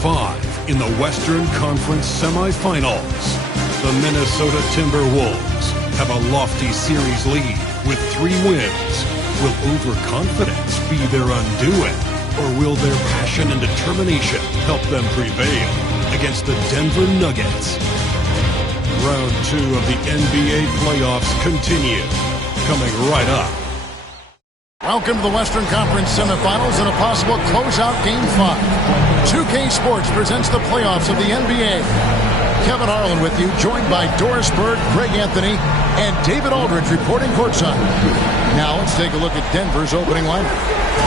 5 in the Western Conference semifinals. The Minnesota Timberwolves have a lofty series lead with 3 wins. Will overconfidence be their undoing, or will their passion and determination help them prevail against the Denver Nuggets? Round 2 of the NBA playoffs continue. Coming right up. Welcome to the Western Conference semifinals and a possible closeout Game 5. 2K Sports presents the playoffs of the NBA. Kevin Harlan with you, joined by Doris Bird, Greg Anthony, and David Aldridge reporting courtside. Now let's take a look at Denver's opening lineup.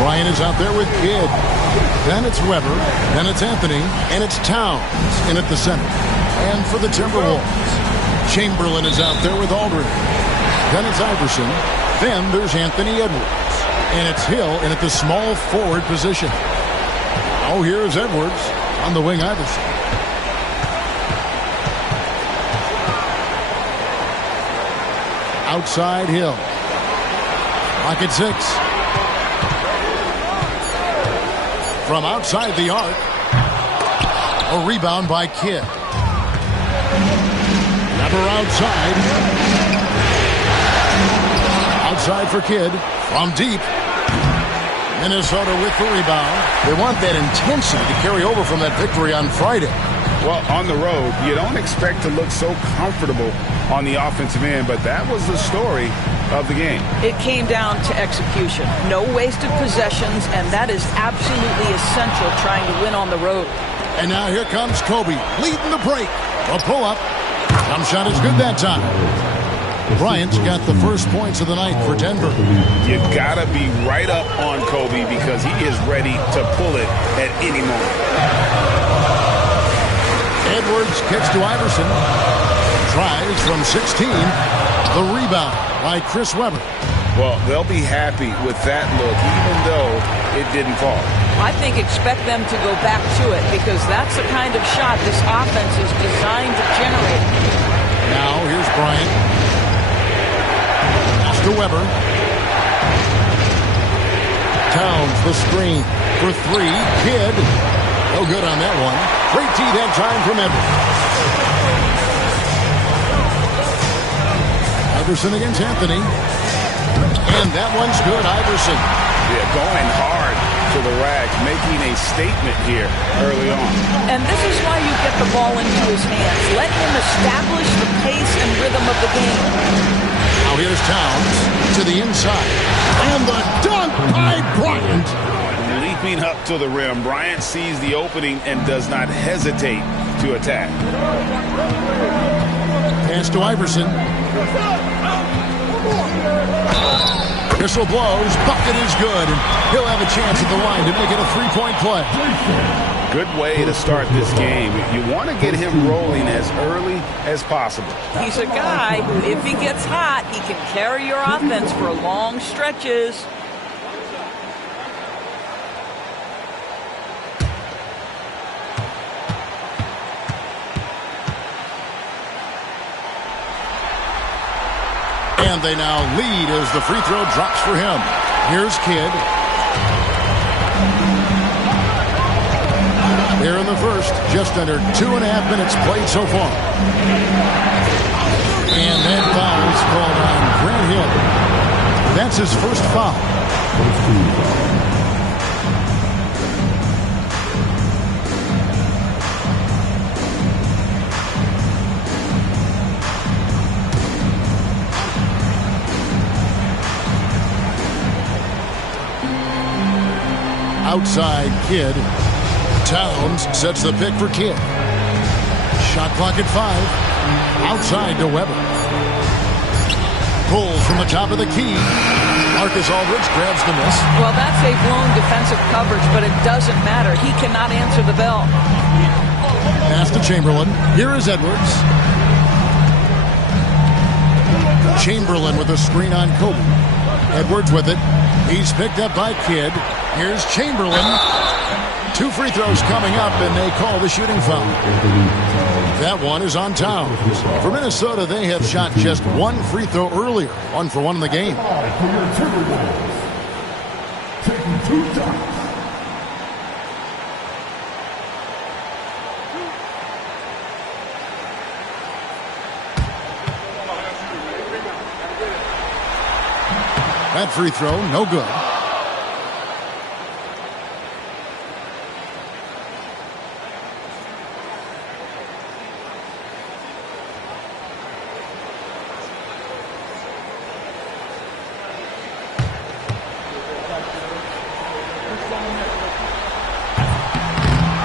Bryant is out there with Kidd. Then it's Weber. Then it's Anthony. And it's Towns in at the center. And for the Timberwolves, Chamberlain is out there with Aldridge. Then it's Iverson. Then there's Anthony Edwards. And it's Hill in at the small forward position. Oh, here's Edwards on the wing. Iverson. Outside Hill. Lock at 6. From outside the arc. A rebound by Kidd. Never outside. Outside for Kidd. From deep. Minnesota with the rebound. They want that intensity to carry over from that victory on Friday. Well, on the road, you don't expect to look so comfortable on the offensive end, but that was the story of the game. It came down to execution. No wasted possessions, and that is absolutely essential trying to win on the road. And now here comes Kobe, leading the break. A pull-up. Jump shot is good that time. Bryant's got the first points of the night for Denver. You gotta be right up on Kobe because he is ready to pull it at any moment. Edwards kicks to Iverson. Tries from 16. The rebound by Chris Weber. Well, they'll be happy with that look, even though it didn't fall. I think expect them to go back to it because that's the kind of shot this offense is designed to generate. Now here's Bryant. To Weber. Towns the screen for 3. Kidd. No good on that one. Great tee that time from Edwards. Iverson against Anthony. And that one's good. Iverson. Yeah, going hard to the rack, making a statement here early on. And this is why you get the ball into his hands. Let him establish the pace and rhythm of the game. Now here's Towns to the inside. And the dunk by Bryant. Leaping up to the rim, Bryant sees the opening and does not hesitate to attack. Pass to Iverson. Whistle blows. Bucket is good. And he'll have a chance at the line to make it a 3-point play. Good way to start this game. You want to get him rolling as early as possible. He's a guy who, if he gets hot, he can carry your offense for long stretches. And they now lead as the free throw drops for him. Here's Kidd. Here in the first, just under 2.5 minutes played so far. And that foul is called on Grant Hill. That's his first foul. Outside Kidd. Towns sets the pick for Kidd. Shot clock at 5. Outside to Weber. Pulls from the top of the key. Marcus Aldridge grabs the miss. Well, that's a blown defensive coverage, but it doesn't matter. He cannot answer the bell. Pass to Chamberlain. Here is Edwards. Chamberlain with a screen on Kobe. Edwards with it. He's picked up by Kidd. Here's Chamberlain. 2 free throws coming up, and they call the shooting foul. That one is on Towns. For Minnesota, they have shot just 1 free throw earlier. 1 for 1 in the game. That free throw, no good.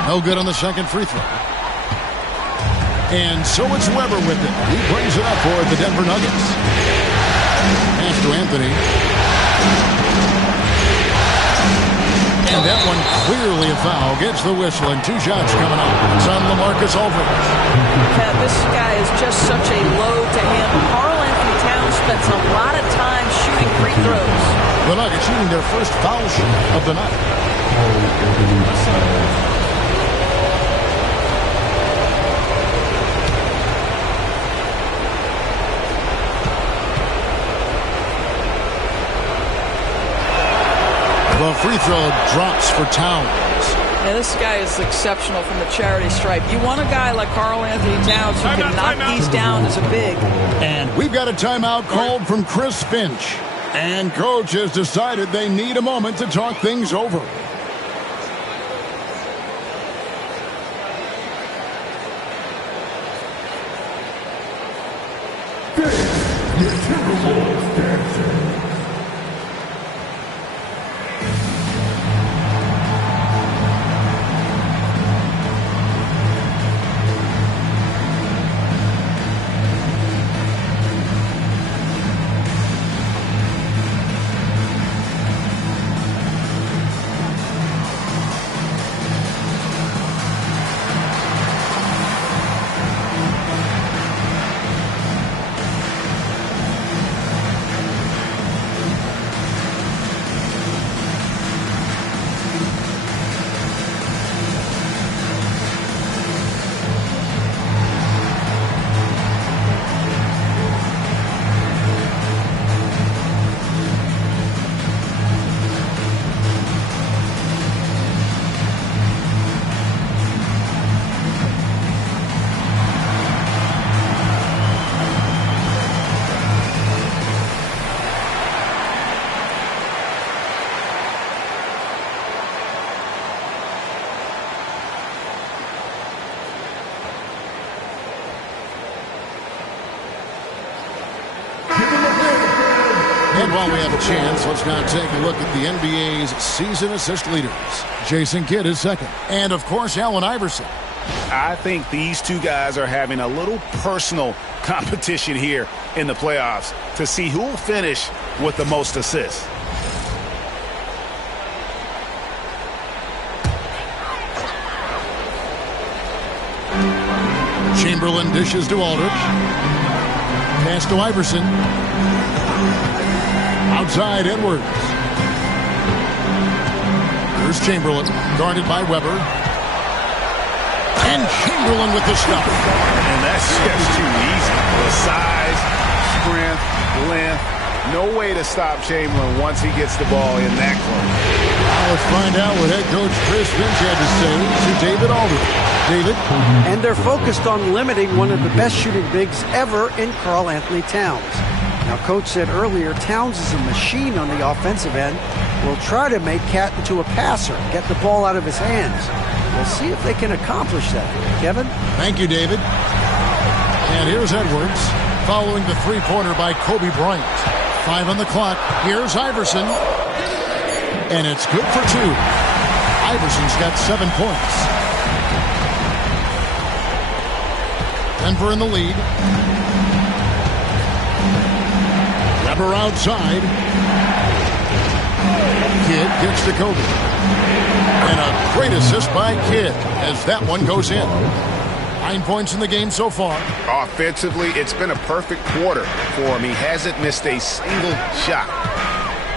No good on the second free throw. And so it's Weber with it. He brings it up for the Denver Nuggets. Pass to Anthony. And that one clearly a foul. Gets the whistle and 2 shots coming up. It's on LaMarcus Aldridge. Yeah, this guy is just such a load to handle. Karl Anthony Towns spends a lot of time shooting free throws. The Nuggets shooting their first foul shot of the night. The free throw drops for Towns. Yeah, this guy is exceptional from the charity stripe. You want a guy like Karl Anthony Towns who can knock these down as a big. And we've got a timeout called from Chris Finch. And coach has decided they need a moment to talk things over. Your Timberwolves dancing. And while we have a chance, let's now take a look at the NBA's season assist leaders. Jason Kidd is second. And, of course, Allen Iverson. I think these two guys are having a little personal competition here in the playoffs to see who will finish with the most assists. Chamberlain dishes to Aldridge. Pass to Iverson. Outside Edwards. Here's Chamberlain, guarded by Weber. And Chamberlain with the stop. And that's just too easy. The size, strength, length. No way to stop Chamberlain once he gets the ball in that close. Now let's find out what head coach Chris Finch had to say to David Aldridge. David? And they're focused on limiting one of the best shooting bigs ever in Karl Anthony Towns. Now, Coach said earlier, Towns is a machine on the offensive end. We'll try to make Cat into a passer, get the ball out of his hands. We'll see if they can accomplish that. Kevin? Thank you, David. And here's Edwards, following the three-pointer by Kobe Bryant. 5 on the clock. Here's Iverson. And it's good for 2. Iverson's got 7 points. Denver in the lead. Weber outside. Kidd gets to Kobe. And a great assist by Kidd as that one goes in. 9 points in the game so far. Offensively, it's been a perfect quarter for him. He hasn't missed a single shot.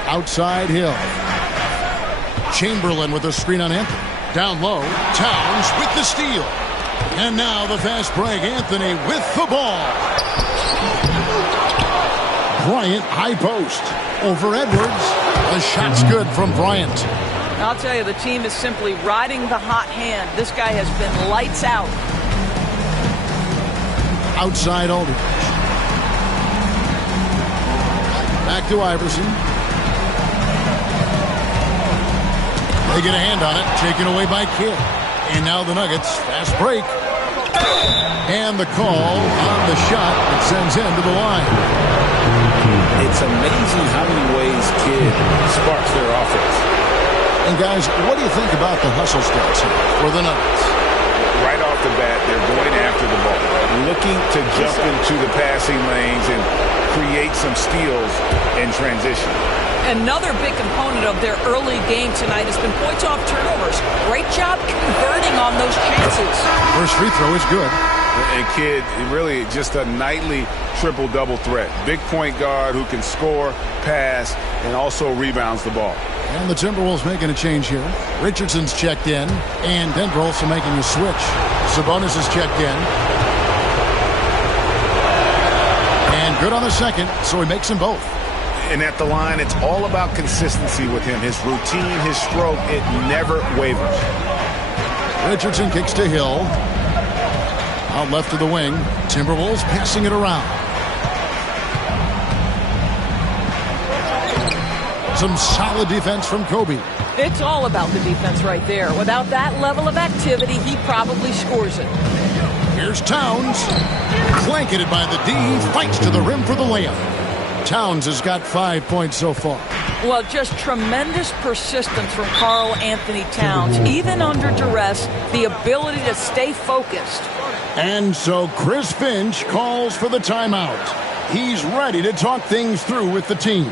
Outside Hill. Chamberlain with a screen on Anthony. Down low, Towns with the steal. And now the fast break. Anthony with the ball. Bryant, high post. Over Edwards. The shot's good from Bryant. I'll tell you, the team is simply riding the hot hand. This guy has been lights out. Outside Aldridge. Back to Iverson. They get a hand on it, taken away by Kidd. And now the Nuggets, fast break. And the call on the shot that sends him to the line. It's amazing how many ways Kidd sparks their offense. And guys, what do you think about the hustle stats here for the Nuggets? Right off the bat, they're going after the ball, looking to jump into the passing lanes and create some steals in transition. Another big component of their early game tonight has been points off turnovers. Great job converting on those chances. First free throw is good. And Kidd, really just a nightly triple-double threat. Big point guard who can score, pass, and also rebounds the ball. And the Timberwolves making a change here. Richardson's checked in, and Denver also making a switch. Sabonis is checked in. And good on the second, so he makes them both. And at the line, it's all about consistency with him. His routine, his stroke, it never wavers. Richardson kicks to Hill. Out left of the wing. Timberwolves passing it around. Some solid defense from Kobe. It's all about the defense right there. Without that level of activity, he probably scores it. Here's Towns. Blanketed by the D. Fights to the rim for the layup. Towns has got 5 points so far. Well, just tremendous persistence from Karl Anthony Towns. Even under duress, the ability to stay focused. And so Chris Finch calls for the timeout. He's ready to talk things through with the team.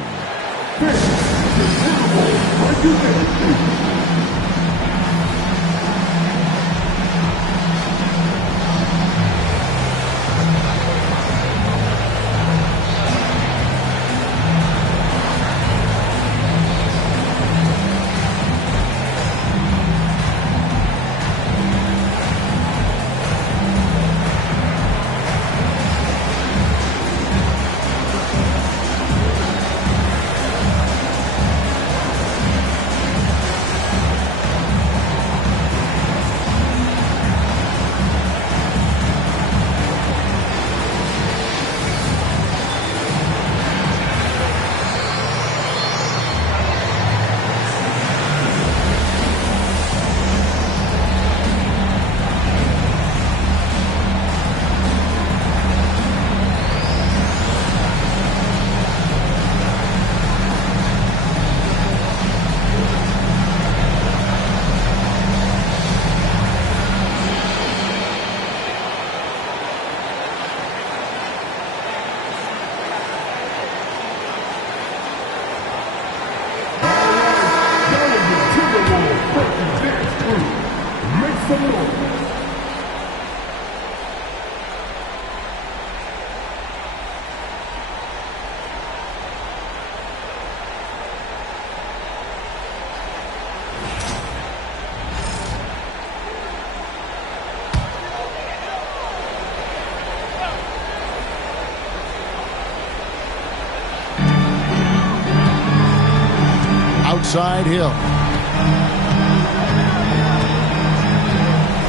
Outside Hill.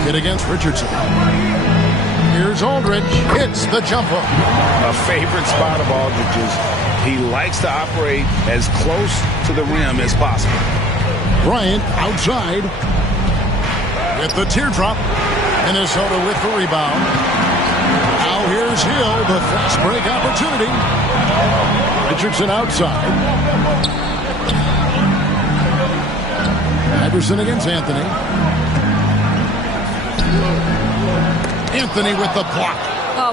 Hit against Richardson. Here's Aldridge. Hits the jumper. A favorite spot of Aldridge's. He likes to operate as close to the rim as possible. Bryant outside. With the teardrop. Minnesota with the rebound. Now here's Hill. The fast break opportunity. Richardson outside. Iverson against Anthony. Anthony with the block.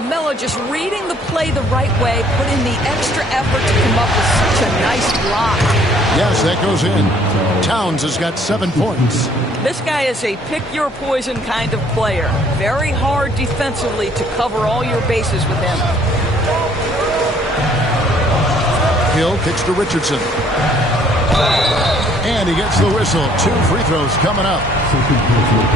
Melo just reading the play the right way, putting the extra effort to come up with such a nice block. Yes, that goes in. Towns has got 7 points. This guy is a pick-your-poison kind of player. Very hard defensively to cover all your bases with him. Hill kicks to Richardson. And he gets the whistle. 2 free throws coming up.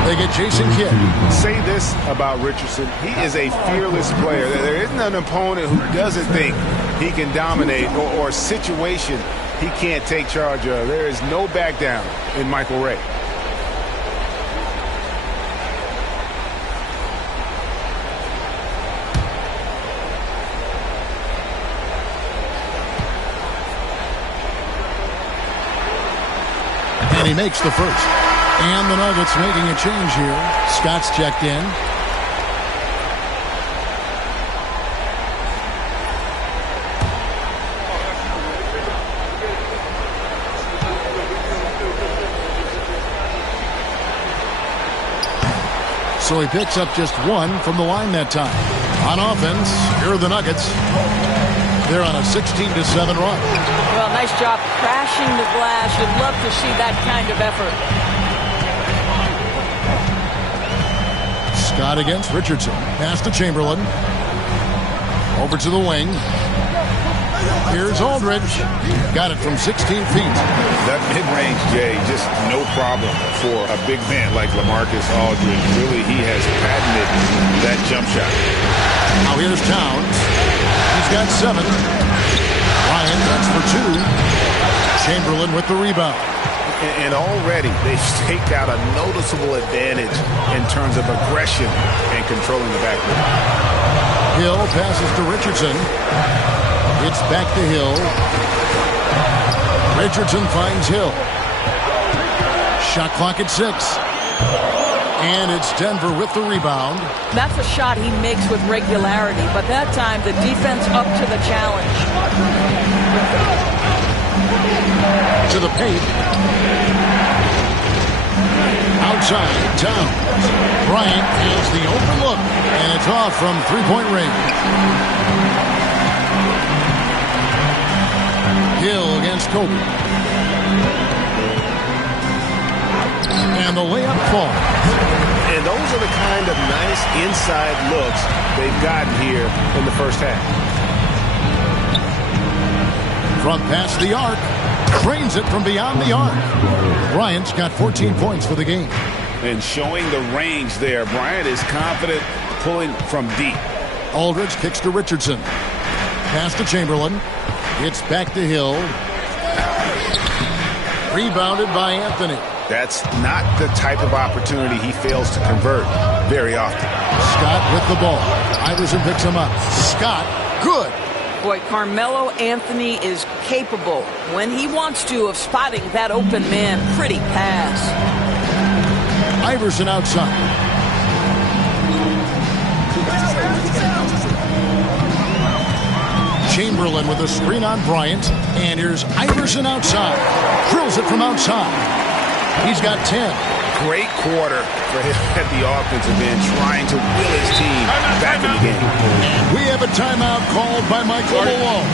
They get Jason Kidd. Say this about Richardson. He is a fearless player. There isn't an opponent who doesn't think he can dominate or a situation he can't take charge of. There is no back down in Michael Ray. And he makes the first. And the Nuggets making a change here. Scott's checked in. So he picks up just one from the line that time. On offense, here are the Nuggets. They're on a 16-7 run. Well, nice job crashing the glass. You'd love to see that kind of effort. Scott against Richardson. Pass to Chamberlain. Over to the wing. Here's Aldridge. Got it from 16 feet. That mid-range, Jay, just no problem for a big man like LaMarcus Aldridge. Really, he has patented that jump shot. Now here's Towns. He's got 7. Ryan that's for 2. Chamberlain with the rebound. And already they've staked out a noticeable advantage in terms of aggression and controlling the backcourt. Hill passes to Richardson. It's back to Hill. Richardson finds Hill. Shot clock at 6. And it's Denver with the rebound. That's a shot he makes with regularity, but that time the defense up to the challenge. To the paint. Outside, Towns. Bryant has the open look, and it's off from three-point range. Hill against Kobe. And the layup falls. And those are the kind of nice inside looks they've gotten here in the first half. Front pass the arc. Trains it from beyond the arc. Bryant's got 14 points for the game. And showing the range there. Bryant is confident pulling from deep. Aldridge kicks to Richardson. Pass to Chamberlain. It's back to Hill. Rebounded by Anthony. That's not the type of opportunity he fails to convert very often. Scott with the ball. Iverson picks him up. Scott, good. Boy, Carmelo Anthony is capable, when he wants to, of spotting that open man. Pretty pass. Iverson outside. Chamberlain with a screen on Bryant. And here's Iverson outside. Drills it from outside. He's got 10. Great quarter for him at the offensive end, trying to will his team back in the game. And we have a timeout called by Michael Malone.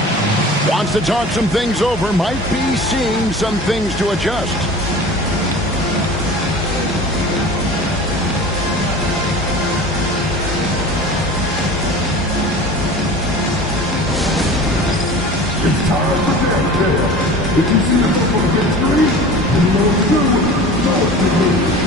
Wants to talk some things over. Might be seeing some things to adjust. It's time for the NFL. If you see a couple of victory, you know it's good when you know it's good.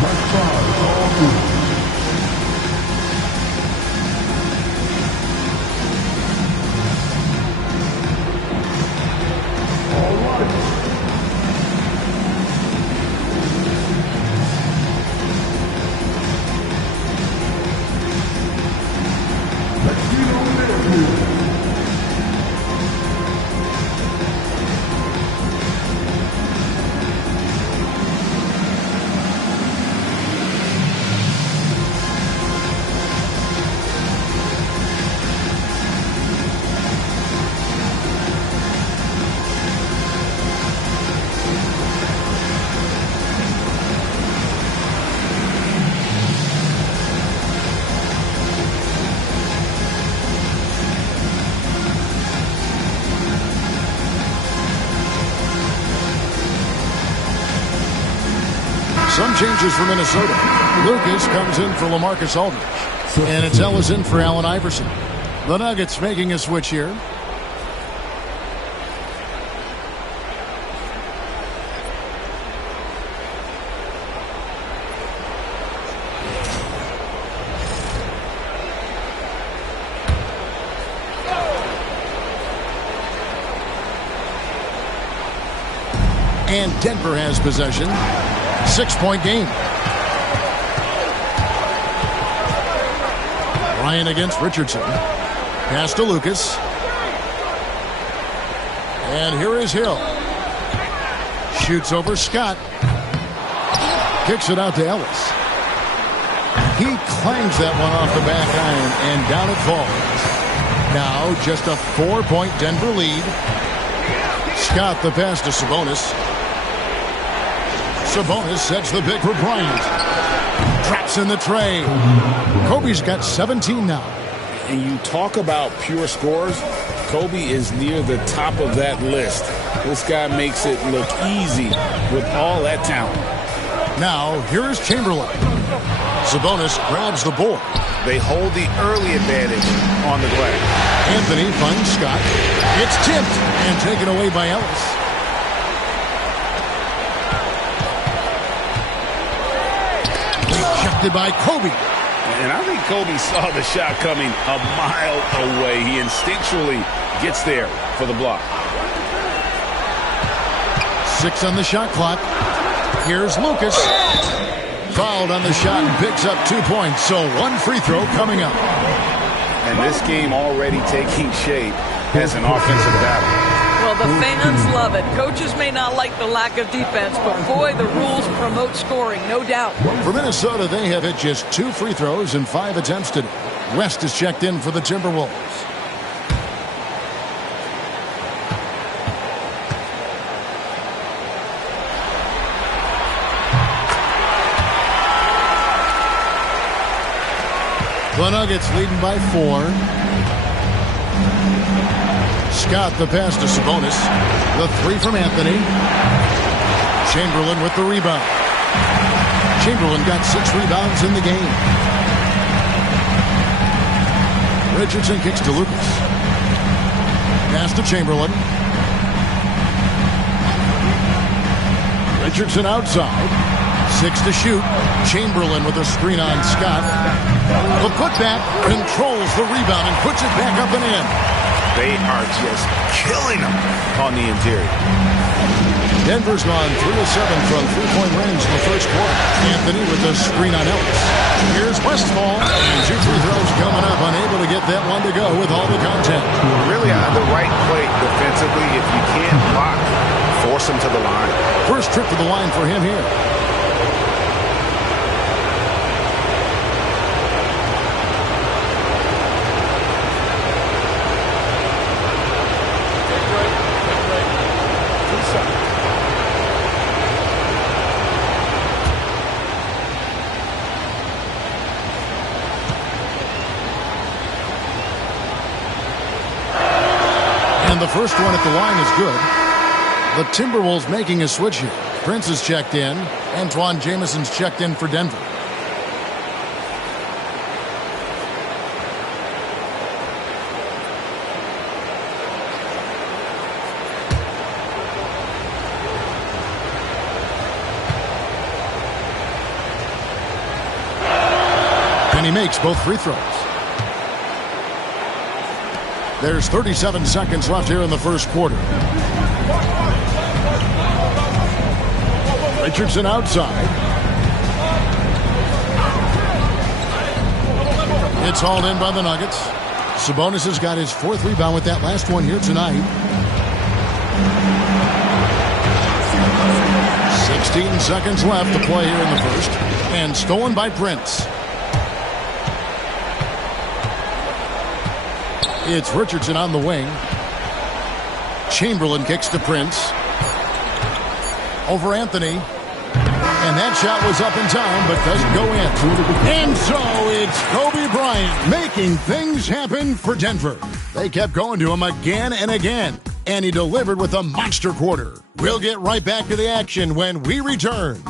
Match 5, all good. All right. Let's get on there, here. Some changes for Minnesota. Lucas comes in for LaMarcus Aldridge. And it's Ellis in for Allen Iverson. The Nuggets making a switch here. And Denver has possession. 6-point game. Bryant against Richardson. Pass to Lucas. And here is Hill. Shoots over Scott. Kicks it out to Ellis. He clangs that one off the back iron, and down it falls. Now just a 4-point Denver lead. Scott the pass to Sabonis. Sabonis sets the pick for Bryant. Traps in the tray. Kobe's got 17 now. And you talk about pure scores, Kobe is near the top of that list. This guy makes it look easy with all that talent. Now, here's Chamberlain. Sabonis grabs the board. They hold the early advantage on the glass. Anthony finds Scott. It's tipped and taken away by Ellis. Rejected by Kobe. And I think Kobe saw the shot coming a mile away. He instinctually gets there for the block. 6 on the shot clock. Here's Lucas. Fouled on the shot and picks up 2 points. So 1 free throw coming up. And this game already taking shape as an offensive battle. Well, the fans love it. Coaches may not like the lack of defense, but boy, the rules promote scoring, no doubt. For Minnesota, they have hit just 2 free throws and 5 attempts today. West is checked in for the Timberwolves. The Nuggets leading by 4. Scott the pass to Sabonis. The 3 from Anthony. Chamberlain with the rebound. Chamberlain got 6 rebounds in the game. Richardson kicks to Lucas. Pass to Chamberlain. Richardson outside. 6 to shoot. Chamberlain with a screen on Scott. The putback controls the rebound and puts it back up and in. They are just killing them on the interior. Denver's gone 3 of 7 from 3-point range in the first quarter. Anthony with the screen on Ellis. Here's Westphal. And 2 free throws coming up. Unable to get that one to go with all the contact. Really the right play defensively. If you can't block, force them to the line. First trip to the line for him here. The first one at the line is good. The Timberwolves making a switch here. Prince is checked in. Antoine Jameson's checked in for Denver. And he makes both free throws. There's 37 seconds left here in the first quarter. Richardson outside. It's hauled in by the Nuggets. Sabonis has got his 4th rebound with that last one here tonight. 16 seconds left to play here in the first. And stolen by Prince. It's Richardson on the wing. Chamberlain kicks to Prince. Over Anthony. And that shot was up in time, but doesn't go in. And so it's Kobe Bryant making things happen for Denver. They kept going to him again and again. And he delivered with a monster quarter. We'll get right back to the action when we return.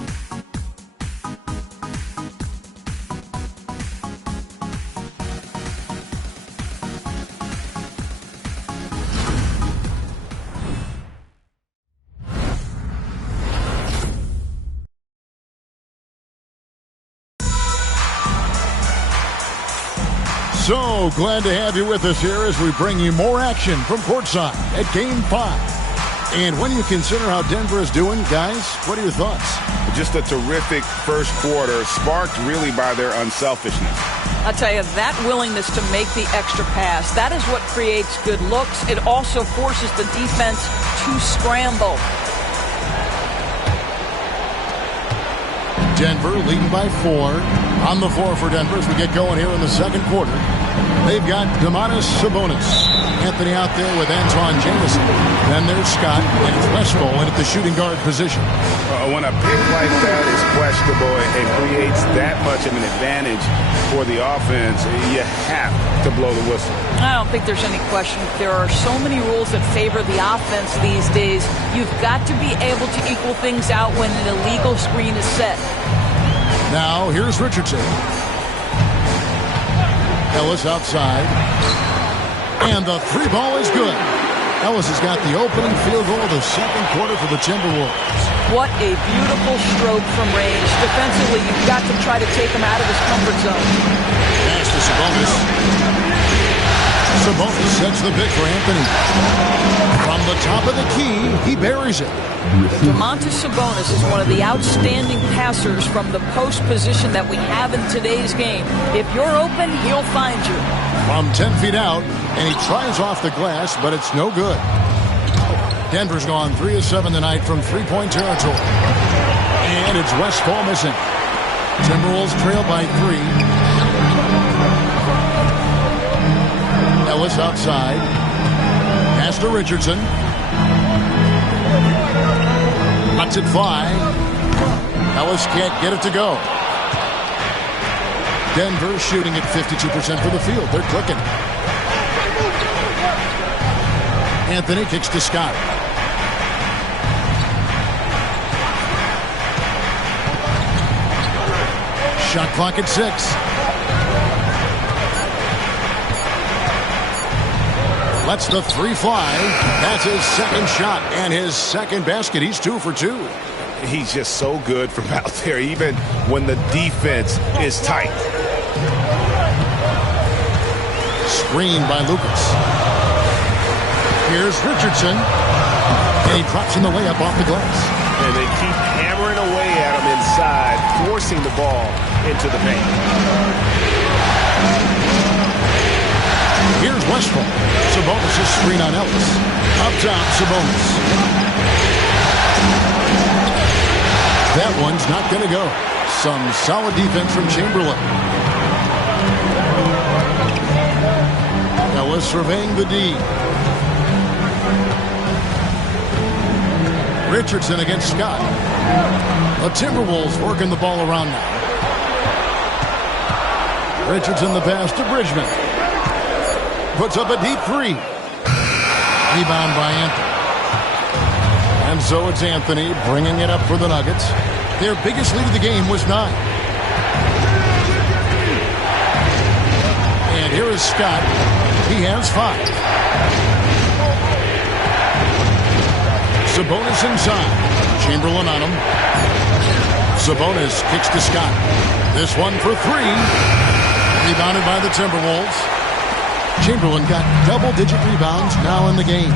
So glad to have you with us here as we bring you more action from courtside at Game 5. And when you consider how Denver is doing, guys, what are your thoughts? Just a terrific first quarter, sparked really by their unselfishness. I'll tell you, that willingness to make the extra pass, that is what creates good looks. It also forces the defense to scramble. Denver leading by 4. On the floor for Denver as we get going here in the second quarter. They've got Domantas Sabonis. Anthony out there with Antawn Jamison. Then there's Scott, and it's Westphal in at the shooting guard position. When a pick like that is questionable and creates that much of an advantage for the offense, you have to blow the whistle. I don't think there's any question. There are so many rules that favor the offense these days. You've got to be able to equal things out when an illegal screen is set. Now, here's Richardson. Ellis outside. And the three ball is good. Ellis has got the opening field goal of the second quarter for the Timberwolves. What a beautiful stroke from range. Defensively, you've got to try to take him out of his comfort zone. Pass to Sabonis. Sabonis sets the pick for Anthony. From the top of the key, he buries it. Domantas Sabonis is one of the outstanding passers from the post position that we have in today's game. If you're open, he'll find you. From 10 feet out, and he tries off the glass, but it's no good. Denver's gone 3 of 7 tonight from three-point territory. And it's Westphal missing. Timberwolves trail by 3. Ellis outside. Pass to Richardson. Lets it fly. Ellis can't get it to go. Denver shooting at 52% for the field. They're clicking. Anthony kicks to Scott. Shot clock at 6. Lets the three fly. That's his second shot and his second basket. He's 2 for 2. He's just so good from out there, even when the defense is tight. Screen by Lucas. Here's Richardson. And he drops in the layup off the glass. And they keep hammering away at him inside, forcing the ball into the paint. Here's Westphal. Sabonis' screen on Ellis. Up top, Sabonis. That one's not going to go. Some solid defense from Chamberlain. Ellis surveying the D. Richardson against Scott. The Timberwolves working the ball around now. Richardson the pass to Bridgman. Puts up a deep 3. Rebound by Anthony. And so it's Anthony bringing it up for the Nuggets. Their biggest lead of the game was 9. And here is Scott. He has 5. Sabonis inside. Chamberlain on him. Sabonis kicks to Scott. This one for 3. Rebounded by the Timberwolves. Chamberlain got double-digit rebounds now in the game.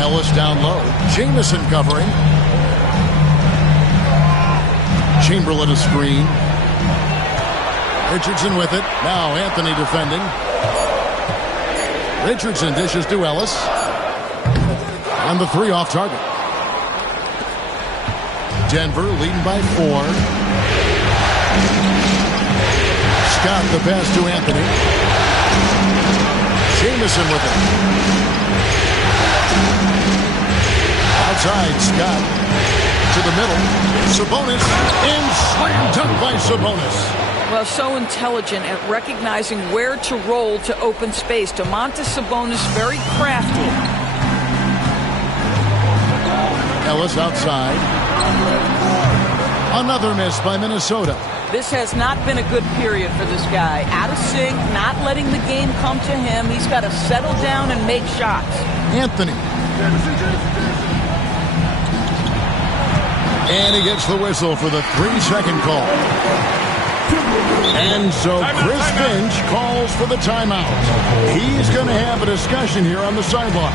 Ellis down low. Jamison covering. Chamberlain a screen. Richardson with it. Now Anthony defending. Richardson dishes to Ellis. And the 3 off target. Denver leading by 4. Scott the pass to Anthony. Jamison with it. Outside, Scott to the middle. Sabonis, and slam dunk by Sabonis. Well, so intelligent at recognizing where to roll to open space. Domantas Sabonis very crafty. Ellis outside. Another miss by Minnesota. This has not been a good period for this guy. Out of sync, not letting the game come to him. He's got to settle down and make shots. Anthony. And he gets the whistle for the 3-second call. And so Chris Finch calls for the timeout. He's going to have a discussion here on the sideline.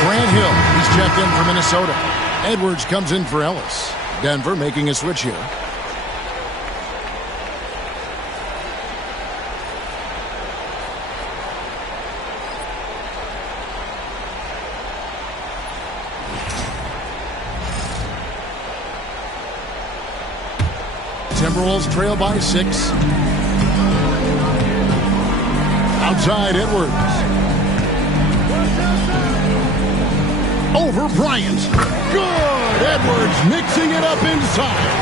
Grant Hill, he's checked in for Minnesota. Edwards comes in for Ellis. Denver making a switch here. Timberwolves trail by 6. Outside Edwards. Over Bryant. Good! Edwards mixing it up inside.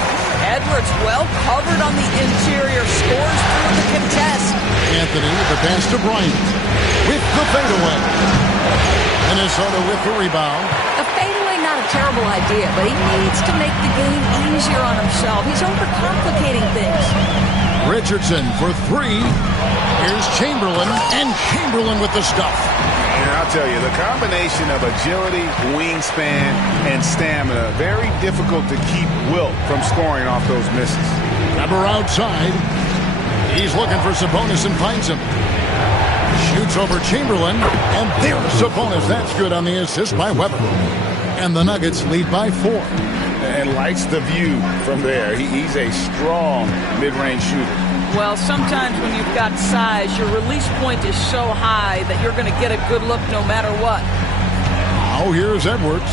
Edwards well covered on the interior. Scores through the contest. Anthony with the pass to Bryant. With the fadeaway. Minnesota with the rebound. A fadeaway, not a terrible idea, but he needs to make the game easier on himself. He's overcomplicating things. Richardson for 3. Here's Chamberlain. And Chamberlain with the stuff. And I'll tell you, the combination of agility, wingspan, and stamina, very difficult to keep Wilt from scoring off those misses. Number outside. He's looking for Sabonis and finds him. Shoots over Chamberlain. And there's Sabonis. That's good on the assist by Weber. And the Nuggets lead by 4. And likes the view from there. He's a strong mid-range shooter. Well, sometimes when you've got size, your release point is so high that you're going to get a good look no matter what. Now here's Edwards.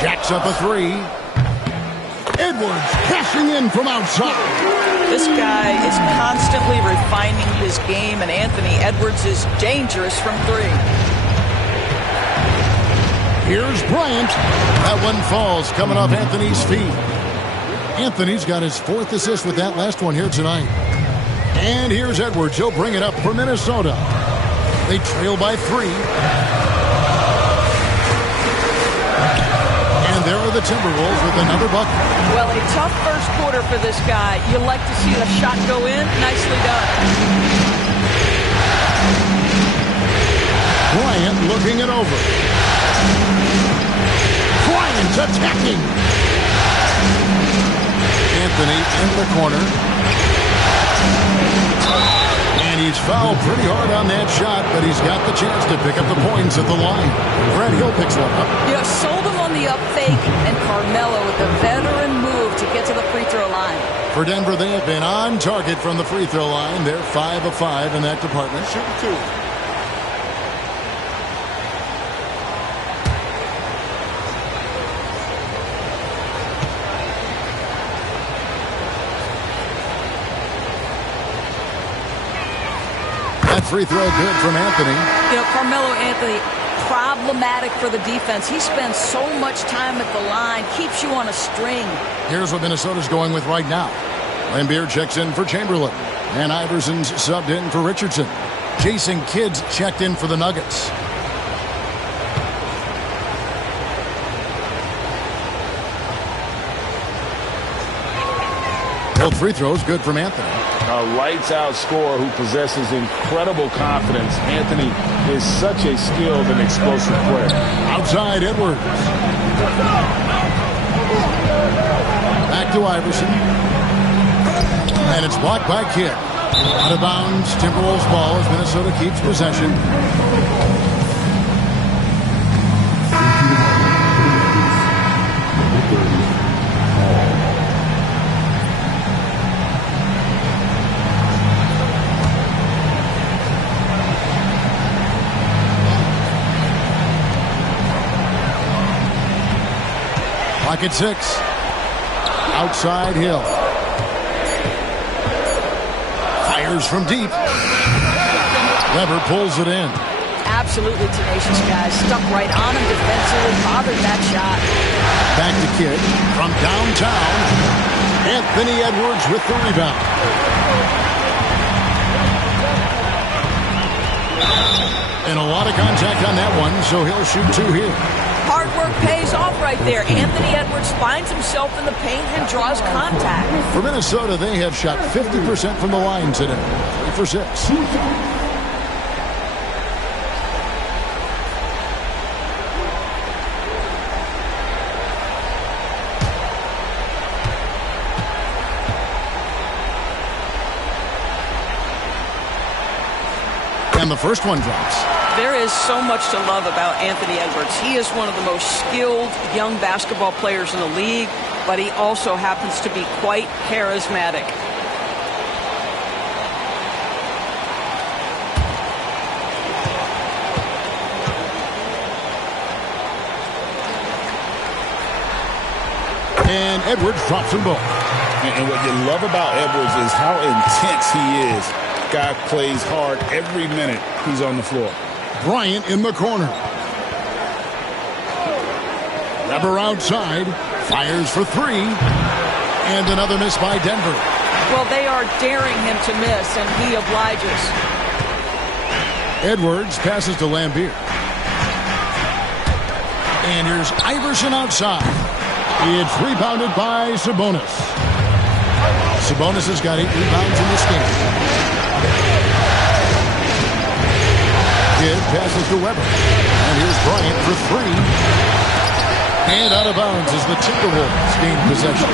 Jacks up a 3. Edwards cashing in from outside. This guy is constantly refining his game, and Anthony Edwards is dangerous from 3. Here's Bryant. That one falls coming off Anthony's feet. Anthony's got his 4th assist with that last one here tonight. And here's Edwards. He'll bring it up for Minnesota. They trail by 3. And there are the Timberwolves with another bucket. Well, a tough first quarter for this guy. You like to see the shot go in. Nicely done. Bryant looking it over. Bryant attacking. Anthony in the corner. And he's fouled pretty hard on that shot, but he's got the chance to pick up the points at the line. Grant Hill picks one up. You know, sold him on the up fake, and Carmelo with the veteran move to get to the free throw line. For Denver, they have been on target from the free throw line. They're 5 of 5 in that department. Shooting 2. That free throw good from Anthony. You know, Carmelo Anthony, problematic for the defense. He spends so much time at the line, keeps you on a string. Here's what Minnesota's going with right now. Lambeer checks in for Chamberlain. And Iverson's subbed in for Richardson. Jason Kidd's checked in for the Nuggets. Both free throws good from Anthony. A lights-out scorer who possesses incredible confidence. Anthony is such a skilled and explosive player. Outside Edwards. Back to Iverson. And it's blocked by Kidd. Out of bounds, Timberwolves ball as Minnesota keeps possession. Second 6. Outside Hill. Fires from deep. Weber pulls it in. Absolutely tenacious, guys. Stuck right on him defensively. Bothered that shot. Back to Kidd from downtown. Anthony Edwards with the rebound. And a lot of contact on that one, so he'll shoot 2 here. Hard work pays off right there. Anthony Edwards finds himself in the paint and draws contact. For Minnesota, they have shot 50% from the line today. 3 for 6. And the first one drops. There is so much to love about Anthony Edwards. He is one of the most skilled young basketball players in the league, but he also happens to be quite charismatic. And Edwards drops them both. And what you love about Edwards is how intense he is. Guy plays hard every minute he's on the floor. Bryant in the corner. Weber outside. Fires for 3. And another miss by Denver. Well, they are daring him to miss, and he obliges. Edwards passes to Lambeer. And here's Iverson outside. It's rebounded by Sabonis. Sabonis has got 8 rebounds in this game. Kidd passes to Weber. And here's Bryant for 3. And out of bounds as the Timberwolves gain possession.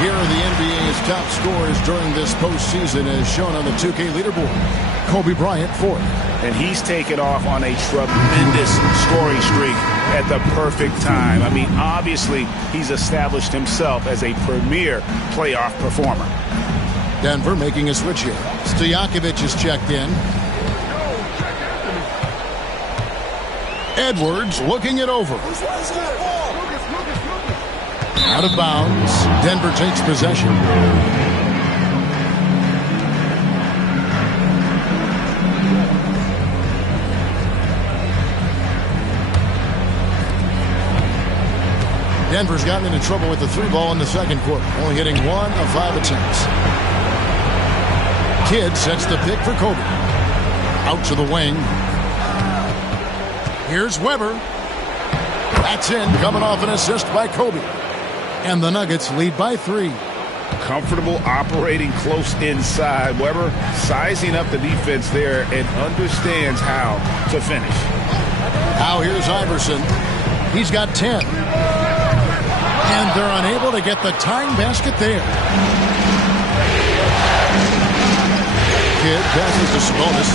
Here are the NBA's top scorers during this postseason as shown on the 2K leaderboard. Kobe Bryant, 4th. And he's taken off on a tremendous scoring streak at the perfect time. I mean, obviously, he's established himself as a premier playoff performer. Denver making a switch here. Stojakovic is checked in. Edwards looking it over. Out of bounds. Denver takes possession. Denver's gotten into trouble with the 3 ball in the second quarter, only hitting 1 of 5 attempts. Kidd sets the pick for Kobe. Out to the wing. Here's Weber. That's in, coming off an assist by Kobe. And the Nuggets lead by 3. Comfortable operating close inside. Weber sizing up the defense there and understands how to finish. Now here's Iverson. He's got 10. And they're unable to get the tying basket there. Kidd passes to Sabonis.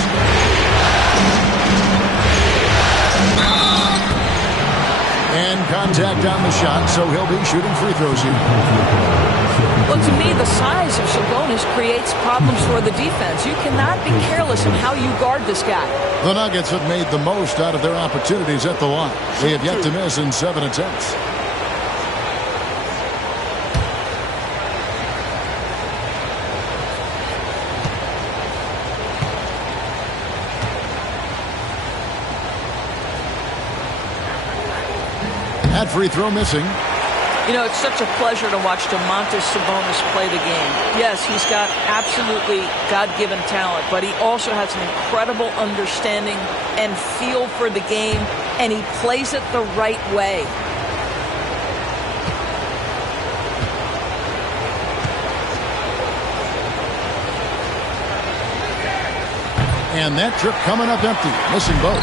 And contact on the shot, so he'll be shooting free throws here. Well, to me, the size of Sabonis creates problems for the defense. You cannot be careless in how you guard this guy. The Nuggets have made the most out of their opportunities at the line. They have yet to miss in 7 attempts. That free throw missing. You know, it's such a pleasure to watch Domantas Sabonis play the game. Yes, he's got absolutely God-given talent, but he also has an incredible understanding and feel for the game, and he plays it the right way. And that trip coming up empty, missing both.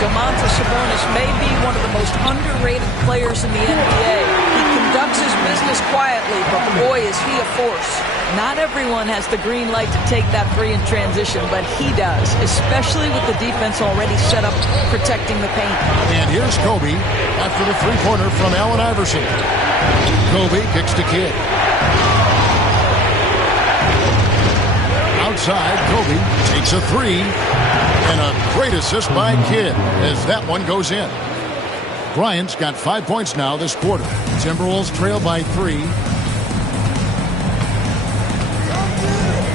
Domantas Sabonis may be one of the most underrated players in the NBA. He conducts his business quietly, but boy, is he a force. Not everyone has the green light to take that 3 in transition, but he does, especially with the defense already set up protecting the paint. And here's Kobe after the 3-pointer from Allen Iverson. Kobe kicks to Kidd. Outside, Kobe takes a 3. And a great assist by Kidd as that one goes in. Bryant's got 5 points now this quarter. Timberwolves trail by 3.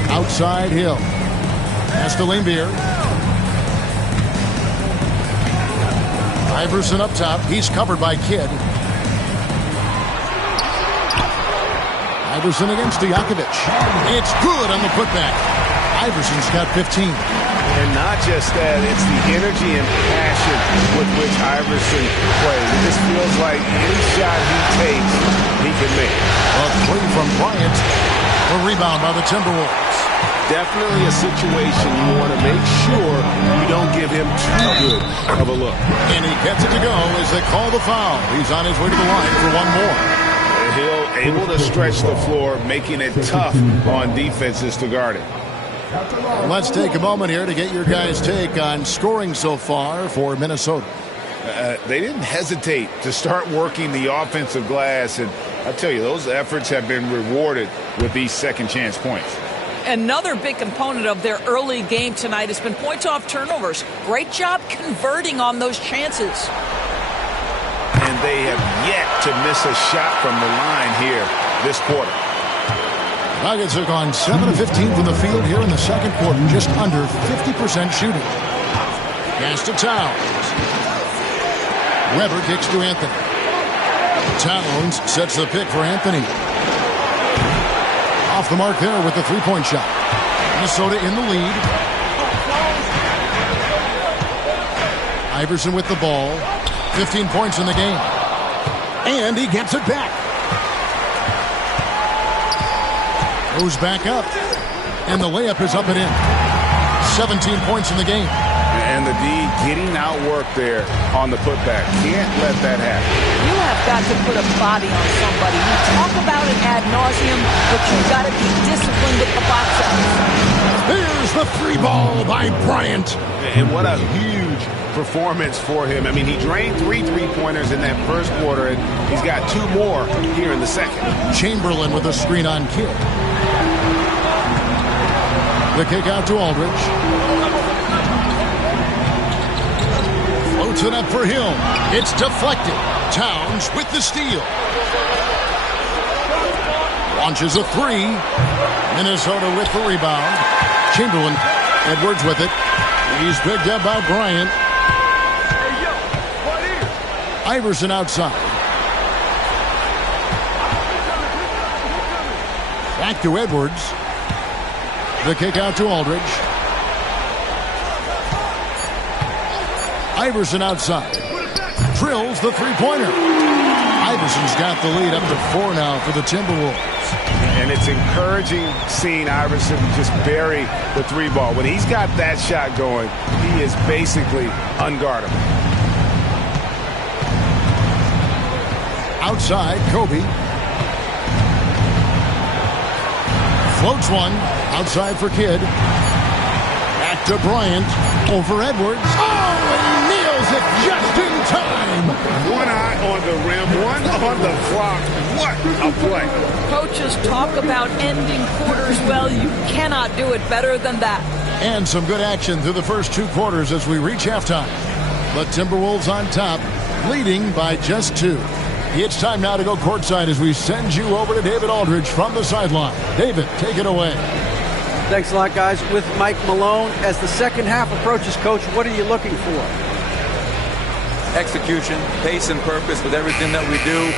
Outside Hill. Pass to Lambier. Iverson up top. He's covered by Kidd. Iverson against Stojakovic. It's good on the putback. Iverson's got 15. And not just that, it's the energy and passion with which Iverson plays. It just feels like any shot he takes, he can make. A three from Bryant. A rebound by the Timberwolves. Definitely a situation you want to make sure you don't give him too good of a look. And he gets it to go as they call the foul. He's on his way to the line for one more. Hill able to stretch the floor, making it tough on defenses to guard it. Let's take a moment here to get your guys' take on scoring so far for Minnesota. They didn't hesitate to start working the offensive glass, and I'll tell you, those efforts have been rewarded with these second chance points. Another big component of their early game tonight has been points off turnovers. Great job converting on those chances. And they have yet to miss a shot from the line here this quarter. Nuggets have gone 7 of 15 from the field here in the second quarter, just under 50% shooting. Pass to Towns. Weber kicks to Anthony. Towns sets the pick for Anthony. Off the mark there with the three-point shot. Minnesota in the lead. Iverson with the ball. 15 points in the game. And he gets it back. Goes back up. And the layup is up and in. 17 points in the game. And the D getting outworked there on the putback. Can't let that happen. You have got to put a body on somebody. You talk about it ad nauseum, but you've got to be disciplined at the box out. Here's the three ball by Bryant. And what a huge performance for him. I mean, he drained 3 3-pointers in that first quarter, and he's got 2 more here in the second. Chamberlain with a screen on Kidd. The kick out to Aldridge. Floats it up for Hill. It's deflected. Towns with the steal. Launches a three. Minnesota with the rebound. Chamberlain. Edwards with it. He's picked up by Bryant. Iverson outside. Back to Edwards. The kick out to Aldridge. Iverson outside. Drills the three-pointer. Iverson's got the lead up to 4 now for the Timberwolves. And it's encouraging seeing Iverson just bury the 3-ball. When he's got that shot going, he is basically unguardable. Outside, Kobe. Floats one. Outside for Kidd. Back to Bryant. Over Edwards. Oh, and he nails it just in time. One eye on the rim, one on the clock. What a play. Coaches talk about ending quarters well. You cannot do it better than that. And some good action through the first 2 quarters as we reach halftime. The Timberwolves on top, leading by just 2. It's time now to go courtside as we send you over to David Aldridge from the sideline. David, take it away. Thanks a lot, guys. With Mike Malone, as the second half approaches, Coach, what are you looking for? Execution, pace and purpose with everything that we do,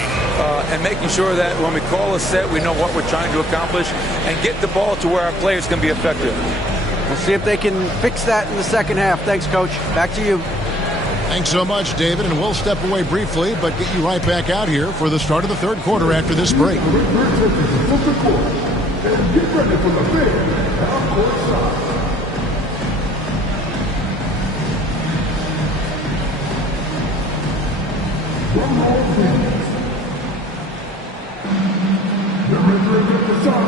and making sure that when we call a set, we know what we're trying to accomplish and get the ball to where our players can be effective. We'll see if they can fix that in the second half. Thanks, Coach. Back to you. Thanks so much, David, and we'll step away briefly, but get you right back out here for the start of the third quarter after this break. Get ready for the big half-court shot. One more thing. Get ready to get the shot.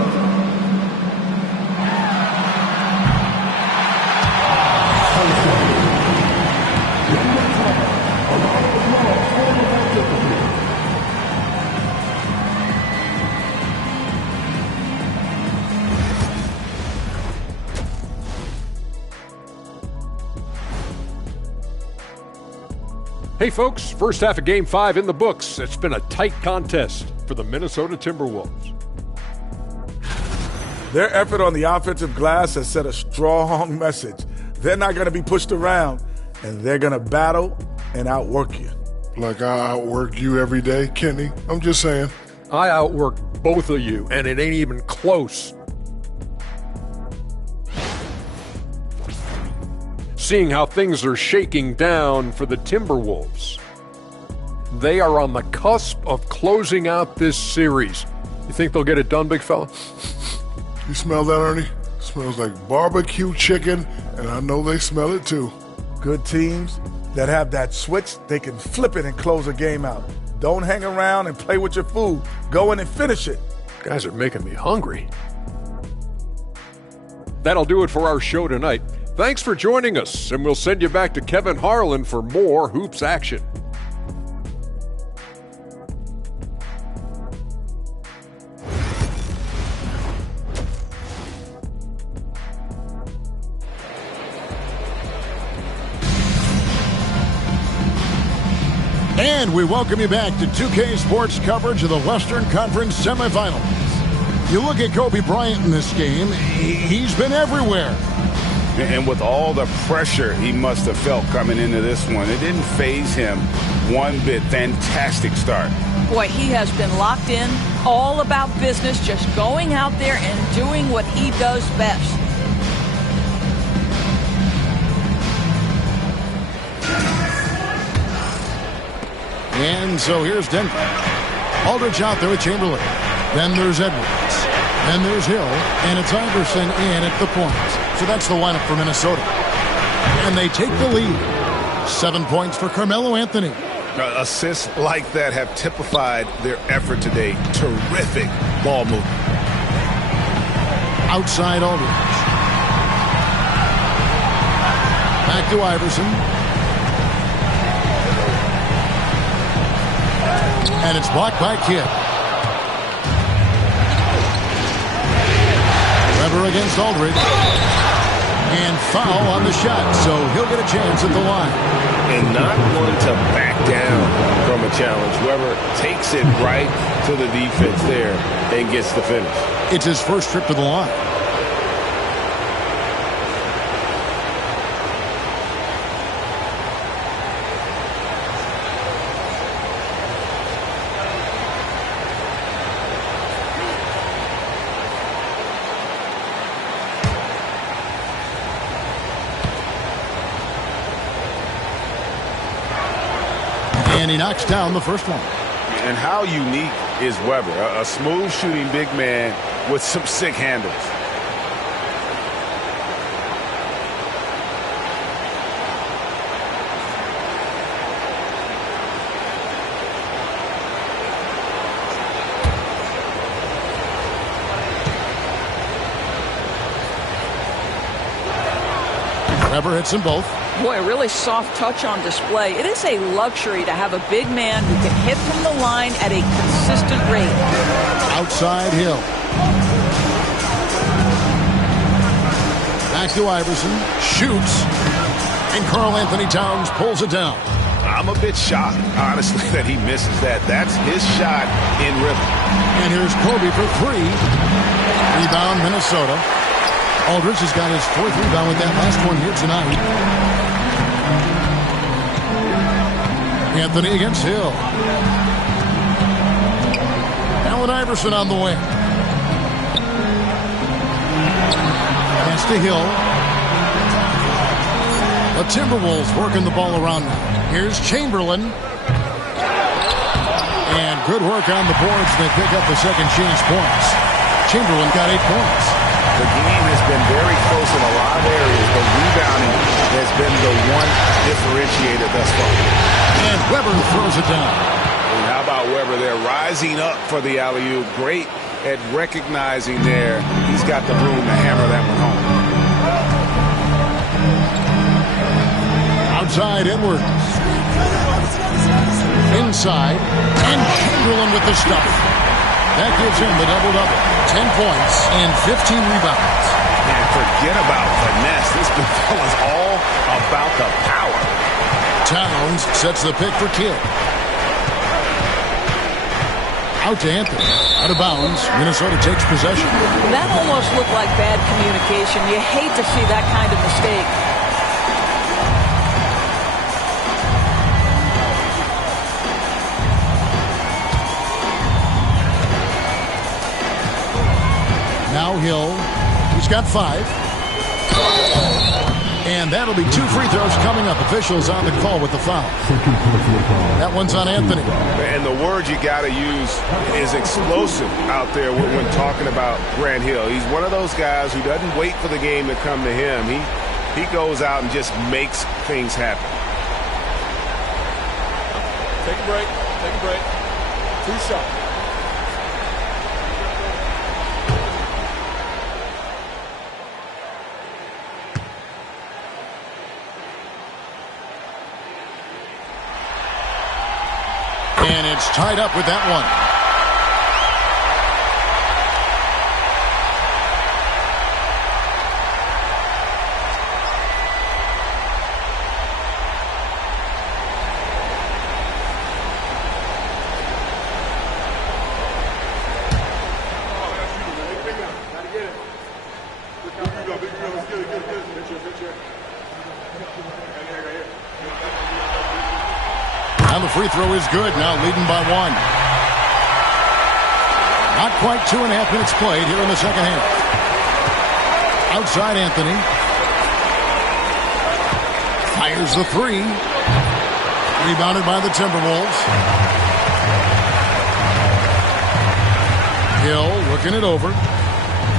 Hey folks, first half of Game 5 in the books. It's been a tight contest for the Minnesota Timberwolves. Their effort on the offensive glass has sent a strong message. They're not going to be pushed around, and they're going to battle and outwork you. Like I outwork you every day, Kenny? I'm just saying. I outwork both of you, and it ain't even close. Seeing how things are shaking down for the Timberwolves. They are on the cusp of closing out this series. You think they'll get it done, big fella? You smell that, Ernie? Smells like barbecue chicken, and I know they smell it too. Good teams that have that switch, they can flip it and close a game out. Don't hang around and play with your food. Go in and finish it. Guys are making me hungry. That'll do it for our show tonight. Thanks for joining us, and we'll send you back to Kevin Harlan for more hoops action. And we welcome you back to 2K Sports coverage of the Western Conference semifinals. You look at Kobe Bryant in this game, he's been everywhere. And with all the pressure he must have felt coming into this one, it didn't faze him one bit. Fantastic start. Boy, he has been locked in, all about business, just going out there and doing what he does best. And so here's Denver. Aldridge out there with Chamberlain. Then there's Edwards. Then there's Hill. And it's Iverson in at the point. So that's the lineup for Minnesota. And they take the lead. 7 points for Carmelo Anthony. Assists like that have typified their effort today. Terrific ball movement. Outside Aldridge. Back to Iverson. And it's blocked by Kidd. Weber against Aldridge. And foul on the shot, so he'll get a chance at the line. And not one to back down from a challenge. Weber takes it right to the defense there and gets the finish. It's his first trip to the line. And he knocks down the first one. And how unique is Weber? A smooth shooting big man with some sick handles. Weber hits them both. Boy, a really soft touch on display. It is a luxury to have a big man who can hit from the line at a consistent rate. Outside Hill. Back to Iverson. Shoots. And Karl Anthony Towns pulls it down. I'm a bit shocked, honestly, that he misses that. That's his shot in rhythm. And here's Kobe for three. Rebound, Minnesota. Aldridge has got his fourth rebound with that last one here tonight. Anthony against Hill. Allen Iverson on the wing. Pass to Hill. The Timberwolves working the ball around now. Here's Chamberlain. And good work on the boards. They pick up the second chance points. Chamberlain got 8 points. The game has been very close in a lot of areas, but rebounding has been the one differentiator thus far. And Weber throws it down. And how about Weber there rising up for the alley-oop? Great at recognizing there. He's got the room to hammer that one home. Outside Edwards. Inside. And Chamberlain with the stuff. That gives him the double-double. 10 points and 15 rebounds. And forget about finesse. This is all about the power. Towns sets the pick for Kidd. Out to Anthony. Out of bounds. Minnesota takes possession. That almost looked like bad communication. You hate to see that kind of mistake. Now Hill. He's got 5. And that'll be 2 free throws coming up. Officials on the call with the foul. That one's on Anthony. And the word you got to use is explosive out there when talking about Grant Hill. He's one of those guys who doesn't wait for the game to come to him. He goes out and just makes things happen. Take a break. Take a break. 2 shots. And it's tied up with that one. And the free throw is good. Now leading by 1. Not quite 2.5 minutes played here in the second half. Outside Anthony. Fires the 3. Rebounded by the Timberwolves. Hill looking it over.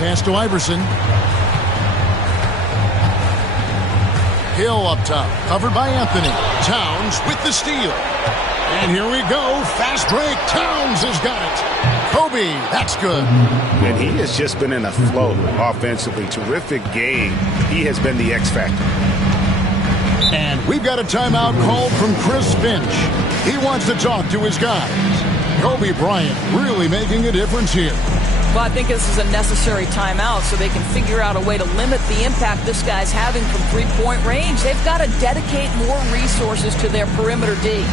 Pass to Iverson. Hill up top. Covered by Anthony. Towns with the steal. And here we go. Fast break. Towns has got it. Kobe, that's good. And he has just been in a flow offensively. Terrific game. He has been the X factor. And we've got a timeout called from Chris Finch. He wants to talk to his guys. Kobe Bryant really making a difference here. Well, I think this is a necessary timeout so they can figure out a way to limit the impact this guy's having from three-point range. They've got to dedicate more resources to their perimeter D.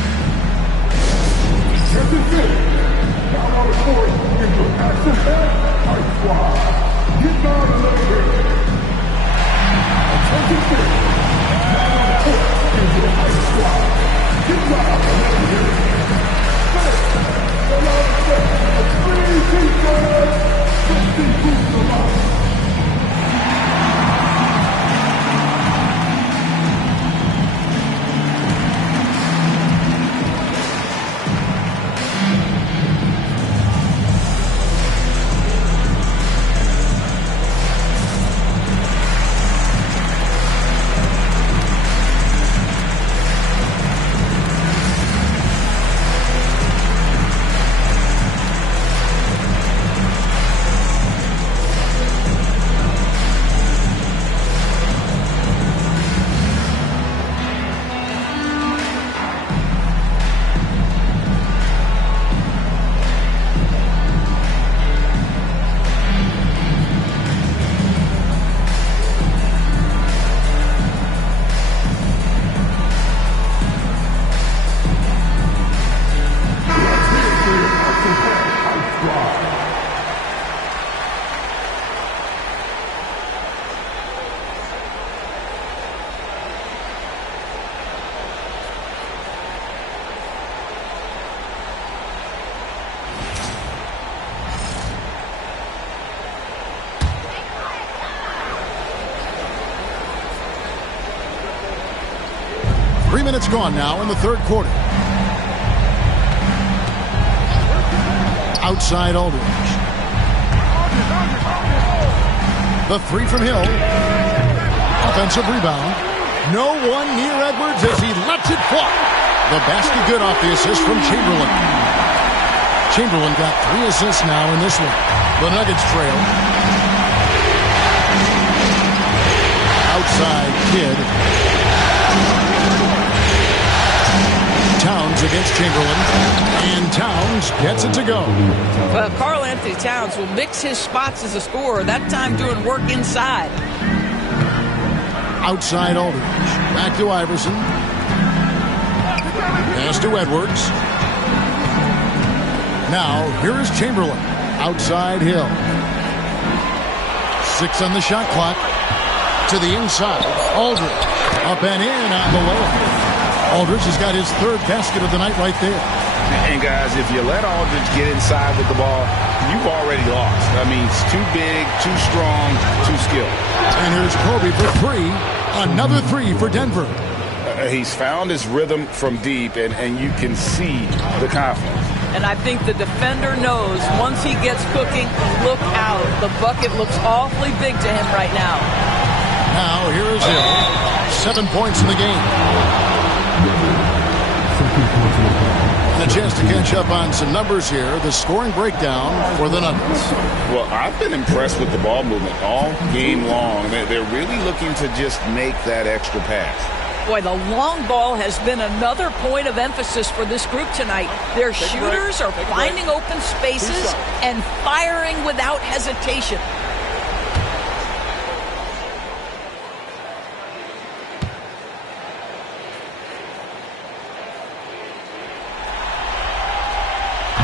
Minutes gone now in the third quarter. Outside Aldridge. The 3 from Hill. Offensive rebound. No one near Edwards as he lets it fly. The basket good off the assist from Chamberlain. Chamberlain got 3 assists now in this one. The Nuggets trail. Outside Kidd. Towns against Chamberlain, and Towns gets it to go. Well, Karl Anthony Towns will mix his spots as a scorer, that time doing work inside. Outside Aldridge, back to Iverson. Pass to Edwards. Now, here is Chamberlain. Outside Hill. 6 on the shot clock. To the inside. Aldridge. Up and in on the layup. Aldridge has got his 3rd basket of the night right there. And, guys, if you let Aldridge get inside with the ball, you've already lost. I mean, it's too big, too strong, too skilled. And here's Kobe for 3. Another 3 for Denver. He's found his rhythm from deep, and you can see the confidence. And I think the defender knows once he gets cooking, look out. The bucket looks awfully big to him right now. Now, here is Hill. 7 points in the game. And a chance to catch up on some numbers here. The scoring breakdown for the Nuggets. Well, I've been impressed with the ball movement all game long. They're really looking to just make that extra pass. Boy, the long ball has been another point of emphasis for this group tonight. Their shooters are finding open spaces and firing without hesitation.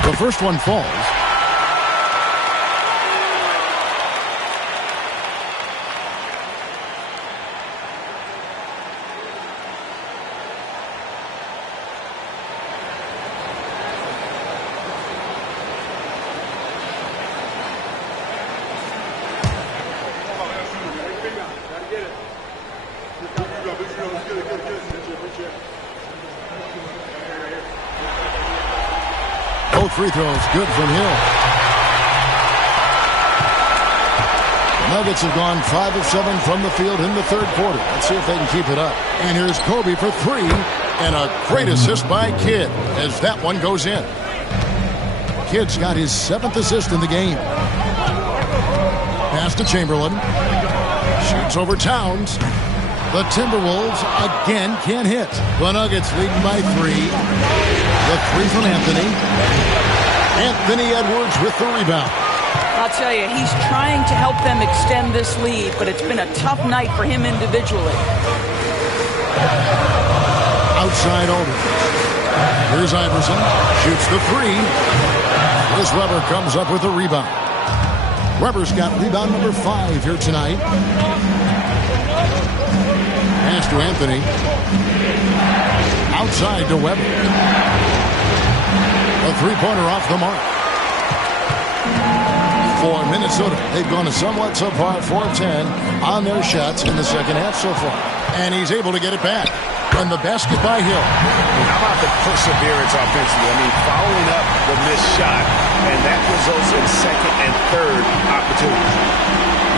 The first one falls. Both free throws good from Hill. Nuggets have gone 5 of 7 from the field in the 3rd quarter. Let's see if they can keep it up. And here's Kobe for 3. And a great assist by Kidd as that one goes in. Kidd's got his 7th assist in the game. Pass to Chamberlain. Shoots over Towns. The Timberwolves again can't hit. The Nuggets leading by 3. The 3 from Anthony. Anthony Edwards with the rebound. I'll tell you, he's trying to help them extend this lead, but it's been a tough night for him individually. Outside Aldridge. Here's Iverson. Shoots the 3. This Weber comes up with the rebound. Weber's got rebound number 5 here tonight. Pass to Anthony. Outside to Weber. A 3-pointer off the mark. For Minnesota, they've gone somewhat subpar 4-10 on their shots in the second half so far. And he's able to get it back. And the basket by Hill. How about the perseverance offensively? I mean, following up the missed shot, and that results in 2nd and 3rd opportunities.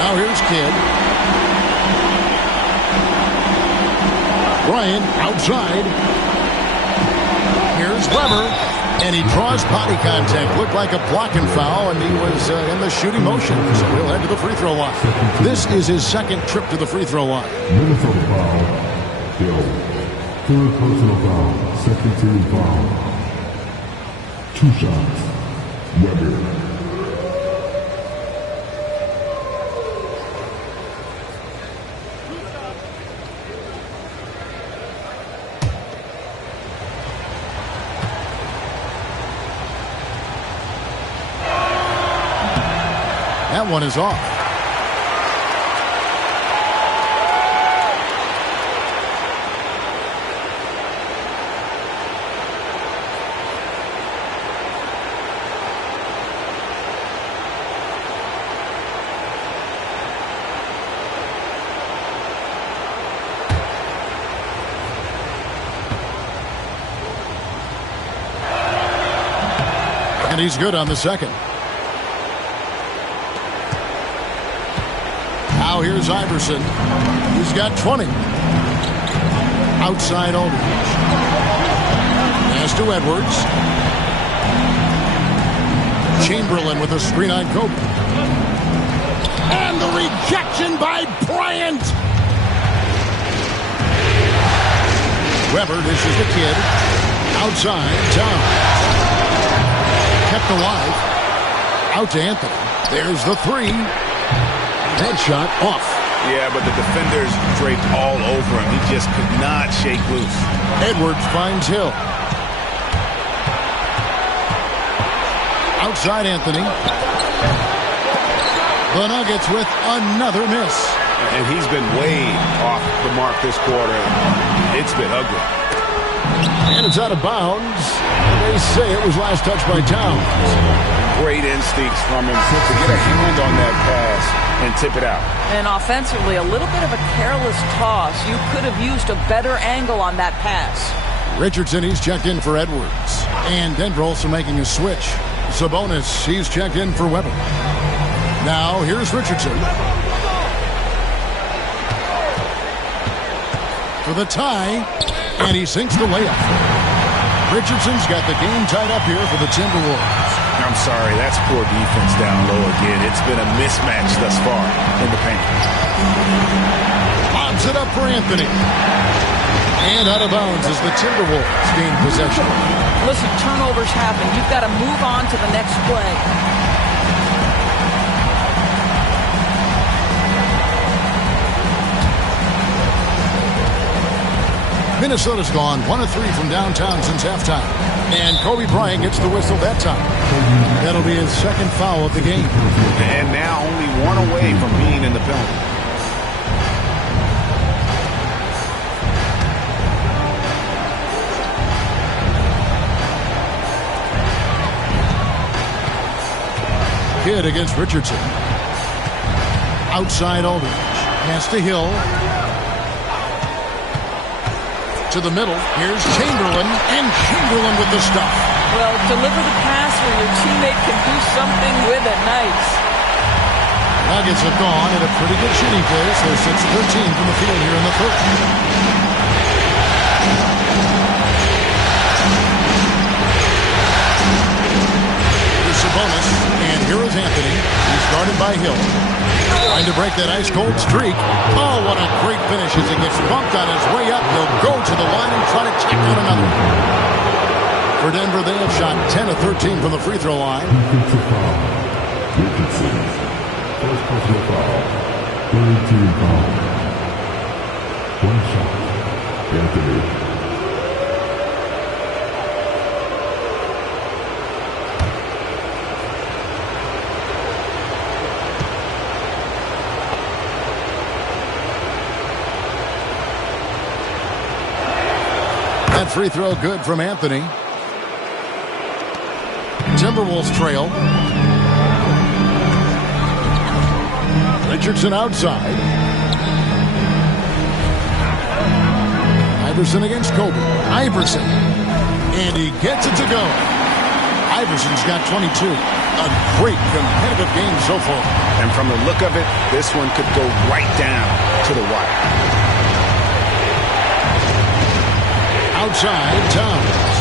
Now here's Kidd. Bryant outside. Here's Weber. And he draws body contact. Looked like a blocking foul, and he was in the shooting motion. So he'll head to the free throw line. This is his 2nd trip to the free throw line. Minnesota foul. Hill. 3rd personal foul. 2nd team foul. 2 shots. Weber. That one is off. And he's good on the 2nd. Now here's Iverson. He's got 20. Outside Aldridge. Pass to Edwards. Chamberlain with a screen on Kobe. And the rejection by Bryant. Weber dishes the Kidd. Outside, Towns. Kept alive. Out to Anthony. There's the 3. That shot off. Yeah, but the defenders draped all over him. He just could not shake loose. Edwards finds Hill. Outside Anthony. The Nuggets with another miss. And he's been way off the mark this quarter. It's been ugly. And it's out of bounds. They say it was last touched by Towns. Great instincts from him to get a hand on that pass and tip it out. And offensively, a little bit of a careless toss. You could have used a better angle on that pass. Richardson, he's checked in for Edwards. And Denver also making a switch. Sabonis, he's checked in for Weber. Now, here's Richardson. For the tie, and he sinks the layup. Richardson's got the game tied up here for the Timberwolves. I'm sorry, that's poor defense down low again. It's been a mismatch thus far in the paint. Lobs it up for Anthony. And out of bounds as the Timberwolves gain possession. Listen, turnovers happen. You've got to move on to the next play. Minnesota's gone 1 of 3 from downtown since halftime. And Kobe Bryant gets the whistle that time. That'll be his second foul of the game. And now only 1 away from being in the penalty. Kidd against Richardson. Outside Aldridge. Pass to Hill. To the middle. Here's Chamberlain. And Chamberlain with the stuff. Well, deliver the pass where your teammate can do something with it. Nice. Nuggets have gone at a pretty good shooting pace. They're 6-13 from the field here in the third. Here's Sabonis. And here is Anthony. He's guarded by Hill. Trying to break that ice-cold streak. Oh, what a great finish as he gets bumped on his way up. He'll go to the line and try to check out another. For Denver, they have shot 10 of 13 from the free throw line. Richardson. First personal foul. Third team foul. One shot. Anthony. That free throw good from Anthony. Timberwolves trail. Richardson outside. Iverson against Kobe. Iverson. And he gets it to go. Iverson's got 22. A great competitive game so far. And from the look of it, this one could go right down to the wire. Outside, Towns.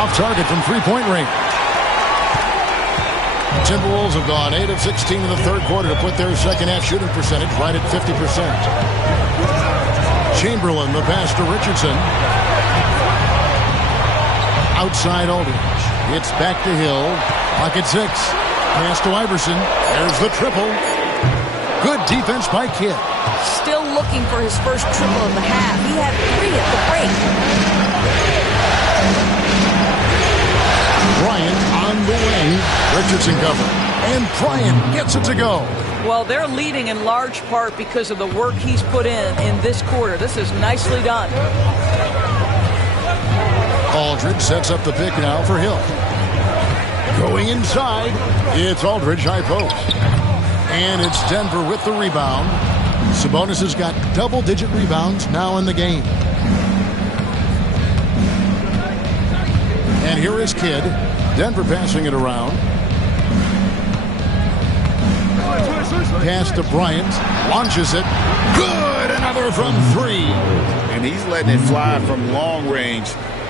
Off target from three-point range. Timberwolves have gone 8 of 16 in the third quarter to put their second-half shooting percentage right at 50%. Chamberlain, the pass to Richardson. Outside Aldridge. It's back to Hill. Pocket 6. Pass to Iverson. There's the triple. Good defense by Kidd. Still looking for his first triple of the half. He had 3 at the break. Bryant on the wing. Richardson covered. And Bryant gets it to go. Well, they're leading in large part because of the work he's put in this quarter. This is nicely done. Aldridge sets up the pick now for Hill. Going inside. It's Aldridge high post. And it's Denver with the rebound. Sabonis has got double-digit rebounds now in the game. And here is Kidd. Denver passing it around. Pass to Bryant. Launches it. Good! Another from 3. And he's letting it fly from long range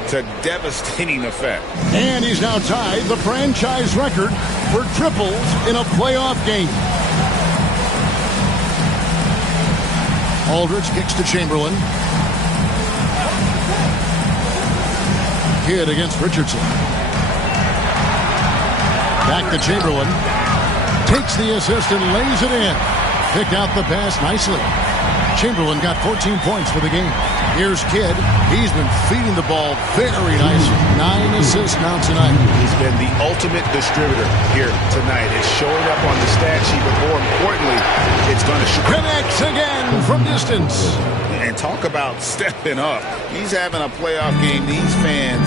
to devastating effect. And he's now tied the franchise record for triples in a playoff game. Aldridge kicks to Chamberlain. Kidd against Richardson. Back to Chamberlain. Takes the assist and lays it in. Picked out the pass nicely. Chamberlain got 14 points for the game. Here's Kidd. He's been feeding the ball very nicely. 9 assists now tonight. He's been the ultimate distributor here tonight. It's showing up on the stat sheet, but more importantly, it's going to show. Connects again from distance. And talk about stepping up. He's having a playoff game these fans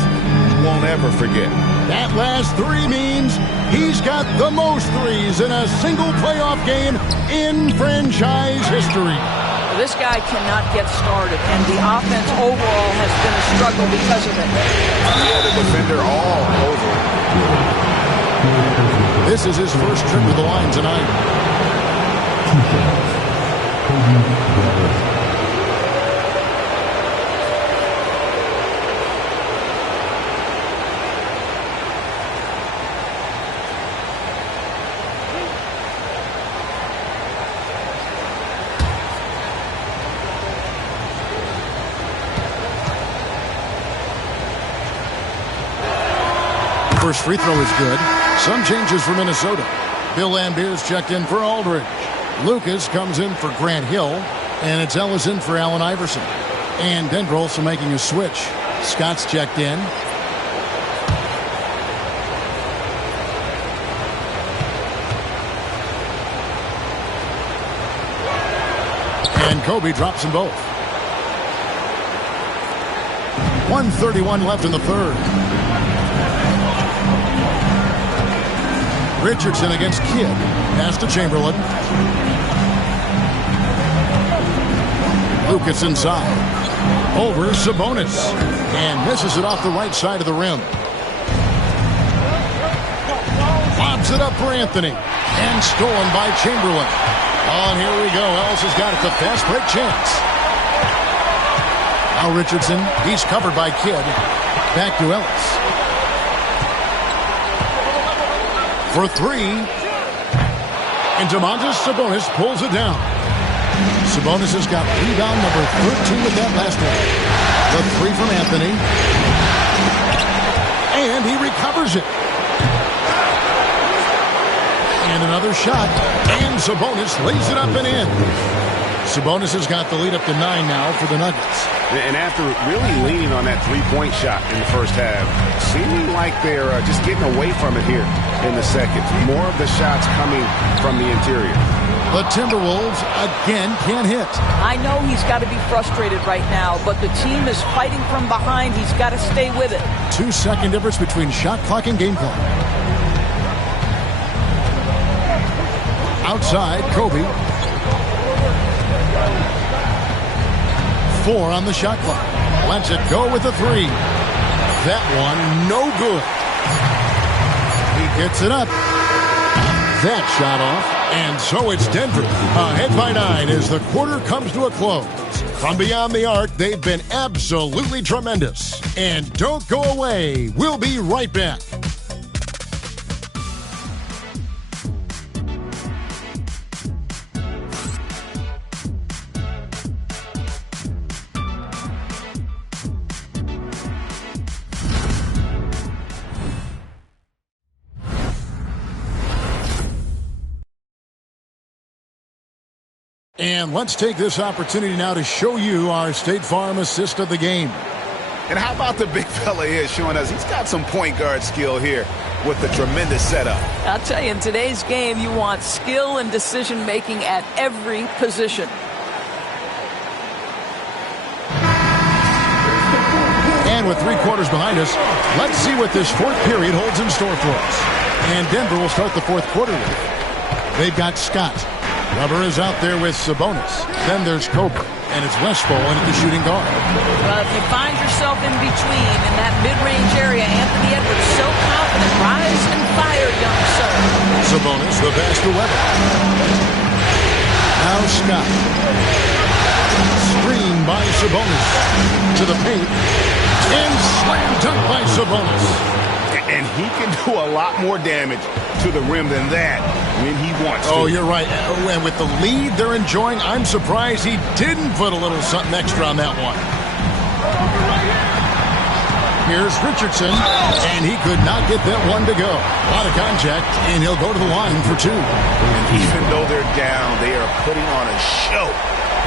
won't ever forget. That last 3 means he's got the most threes in a single playoff game in franchise history. This guy cannot get started, and the offense overall has been a struggle because of it. Yeah, the defender all over. This is his first trip to the line tonight. First free throw is good. Some changes for Minnesota. Bill Lambert's checked in for Aldridge. Lucas comes in for Grant Hill. And it's Ellis in for Allen Iverson. And Denver also making a switch. Scott's checked in. And Kobe drops them both. 1:31 left in the third. Richardson against Kidd. Pass to Chamberlain. Lucas inside. Over Sabonis. And misses it off the right side of the rim. Lobs it up for Anthony. And stolen by Chamberlain. Oh, and here we go. Ellis has got it. The fast break chance. Now Richardson. He's covered by Kidd. Back to Ellis. For 3. And Domantas Sabonis pulls it down. Sabonis has got rebound number 13 with that last one. The 3 from Anthony. And he recovers it. And another shot. And Sabonis lays it up and in. Sabonis has got the lead up to 9 now for the Nuggets. And after really leaning on that three-point shot in the first half, seeming like they're just getting away from it here in the second. More of the shots coming from the interior. The Timberwolves again can't hit. I know he's got to be frustrated right now, but the team is fighting from behind. He's got to stay with it. 2-second difference between shot clock and game clock. Outside, Kobe. 4 on the shot clock. Lets it go with a 3. That one, no good. He gets it up. That shot off. And so it's Denver ahead by 9 as the quarter comes to a close. From beyond the arc, they've been absolutely tremendous. And don't go away. We'll be right back. And let's take this opportunity now to show you our State Farm assist of the game. And how about the big fella here showing us he's got some point guard skill here with the tremendous setup. I'll tell you, in today's game, you want skill and decision-making at every position. And with 3 quarters behind us, let's see what this fourth period holds in store for us. And Denver will start the fourth quarter with. They've got Scott. Rubber is out there with Sabonis. Then there's Kobe. And it's Westphal in at the shooting guard. Well, if you find yourself in between in that mid-range area, Anthony Edwards so confident. Rise and fire, young sir. Sabonis, the pass to Weber. Now Scott. Screen by Sabonis. To the paint. And slam dunk by Sabonis. And he can do a lot more damage to the rim than that when he wants to. Oh, you're right. And with the lead they're enjoying, I'm surprised he didn't put a little something extra on that one. Here's Richardson, and he could not get that one to go. A lot of contact, and he'll go to the line for 2. And even though they're down, they are putting on a show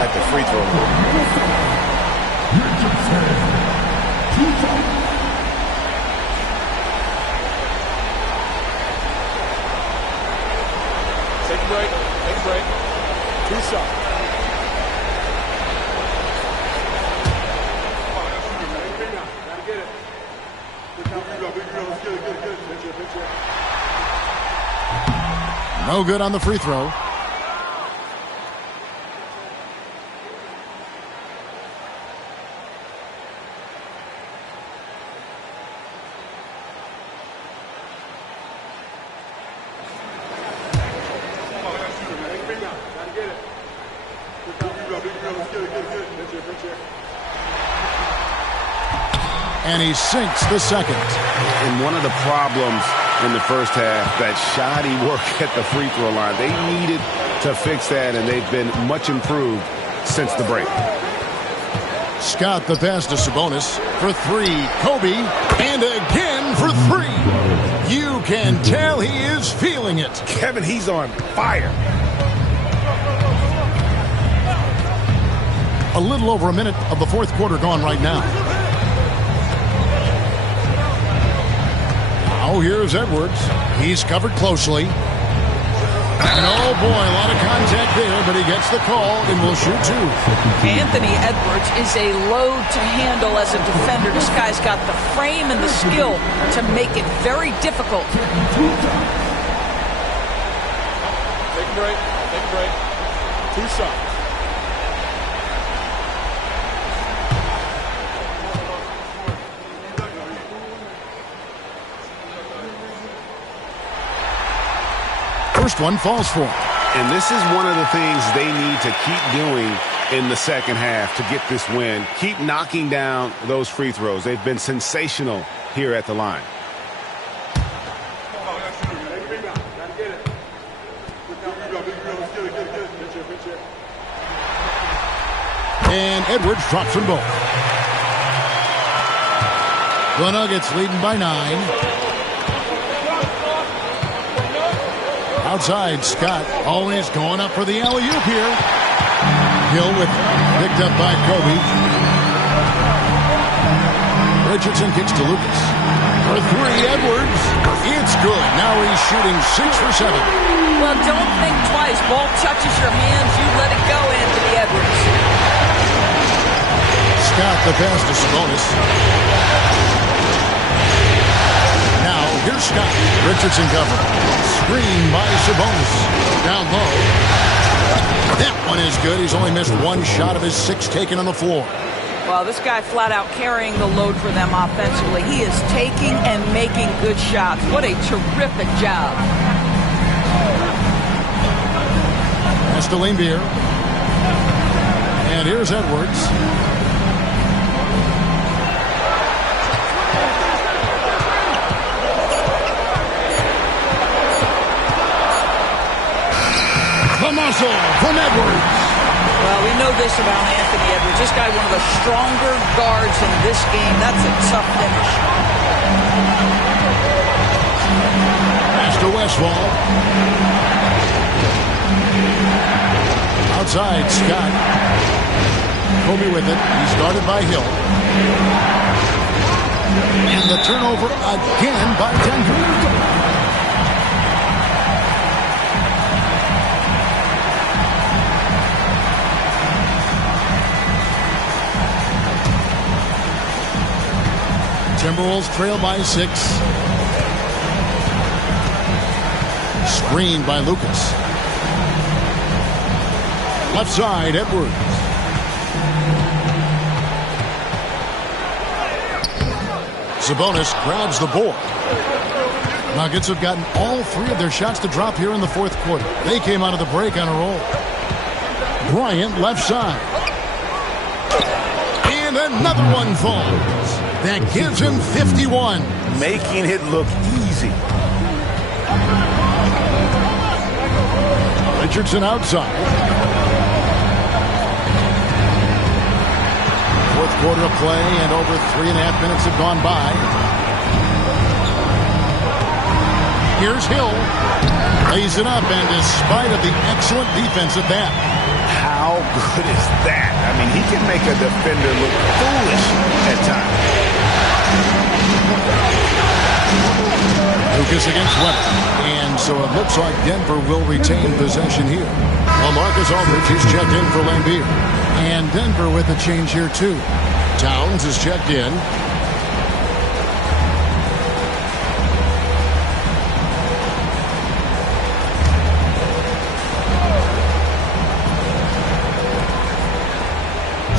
at the free throw line. Take a break. Take a break. 2 shots. No good on the free throw. And he sinks the second. And one of the problems in the first half, that shoddy work at the free throw line. They needed to fix that, and they've been much improved since the break. Scott the pass to Sabonis for 3. Kobe, and again for 3. You can tell he is feeling it. Kevin, he's on fire. A little over a minute of the fourth quarter gone right now. Now here's Edwards. He's covered closely. And oh boy, a lot of contact there, but he gets the call and will shoot 2. Anthony Edwards is a load to handle as a defender. This guy's got the frame and the skill to make it very difficult. Take a break. Take a break. 2 shots. First one falls for him. And this is one of the things they need to keep doing in the second half to get this win. Keep knocking down those free throws. They've been sensational here at the line. And Edwards drops them both. The Nuggets leading by 9. Outside, Scott always going up for the alley-oop here. Hill with picked up by Kobe. Richardson kicks to Lucas. For 3, Edwards. It's good. Now he's shooting 6 for 7. Well, don't think twice. Ball touches your hands. You let it go, Anthony Edwards. Scott the pass to Sabonis. Here's Scott. Richardson cover. Screen by Sabonis. Down low. That one is good. He's only missed 1 shot of his 6 taken on the floor. Well, this guy flat out carrying the load for them offensively. He is taking and making good shots. What a terrific job. That's to Lambier. And here's Edwards. Muscle from Edwards. Well, we know this about Anthony Edwards. This guy, one of the stronger guards in this game. That's a tough finish. Pass to Westfall. Outside, Scott. Kobe with it. He's guarded by Hill. And the turnover again by Denver. Timberwolves trail by 6. Screened by Lucas. Left side, Edwards. Sabonis grabs the board. Nuggets have gotten all 3 of their shots to drop here in the fourth quarter. They came out of the break on a roll. Bryant left side. And another one falls. That gives him 51. Making it look easy. Richardson outside. Fourth quarter of play, and over 3.5 minutes have gone by. Here's Hill. Lays it up, and despite of the excellent defense at that. How good is that? I mean, he can make a defender look foolish at times. Lucas against Weber. And so it looks like Denver will retain possession here. LaMarcus Aldridge is checked in for Lambeer. And Denver with a change here, too. Towns is checked in.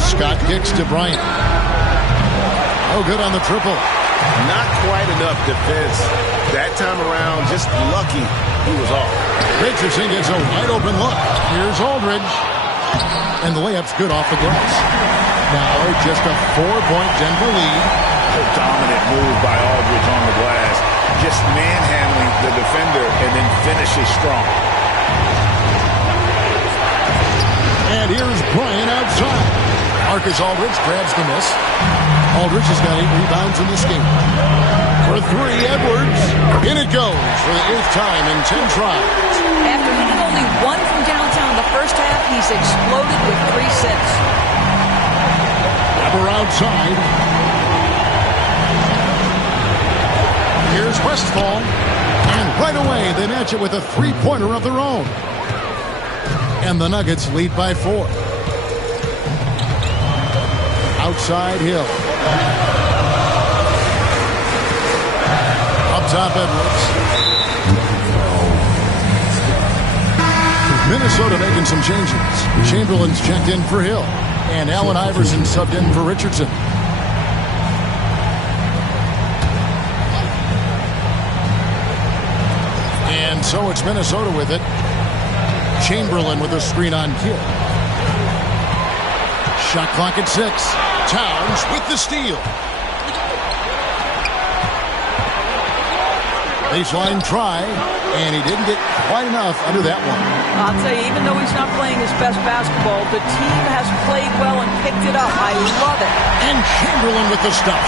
Scott kicks to Bryant. Oh, good on the triple. Not quite enough defense. That time around, just lucky he was off. Richardson gets a wide open look. Here's Aldridge. And the layup's good off the glass. Now just a 4-point Denver lead. A dominant move by Aldridge on the glass. Just manhandling the defender and then finishes strong. And here's Bryant outside. Marcus Aldridge grabs the miss. Aldridge has got 8 rebounds in this game. For 3, Edwards. In it goes for the 8th time in 10 tries. After hitting only 1 from downtown the first half, he's exploded with 3 since. Weber outside. Here's Westphal. And right away, they match it with a 3-pointer of their own. And the Nuggets lead by 4. Outside Hill. Up top Edwards. Minnesota making some changes. Chamberlain's checked in for Hill. And Allen Iverson subbed in for Richardson. And so it's Minnesota with it. Chamberlain with a screen on Kidd. Shot clock at 6. Towns with the steal. Baseline try, and he didn't get quite enough under that one. I'll tell you, even though he's not playing his best basketball, the team has played well and picked it up. I love it. And Chamberlain with the stuff.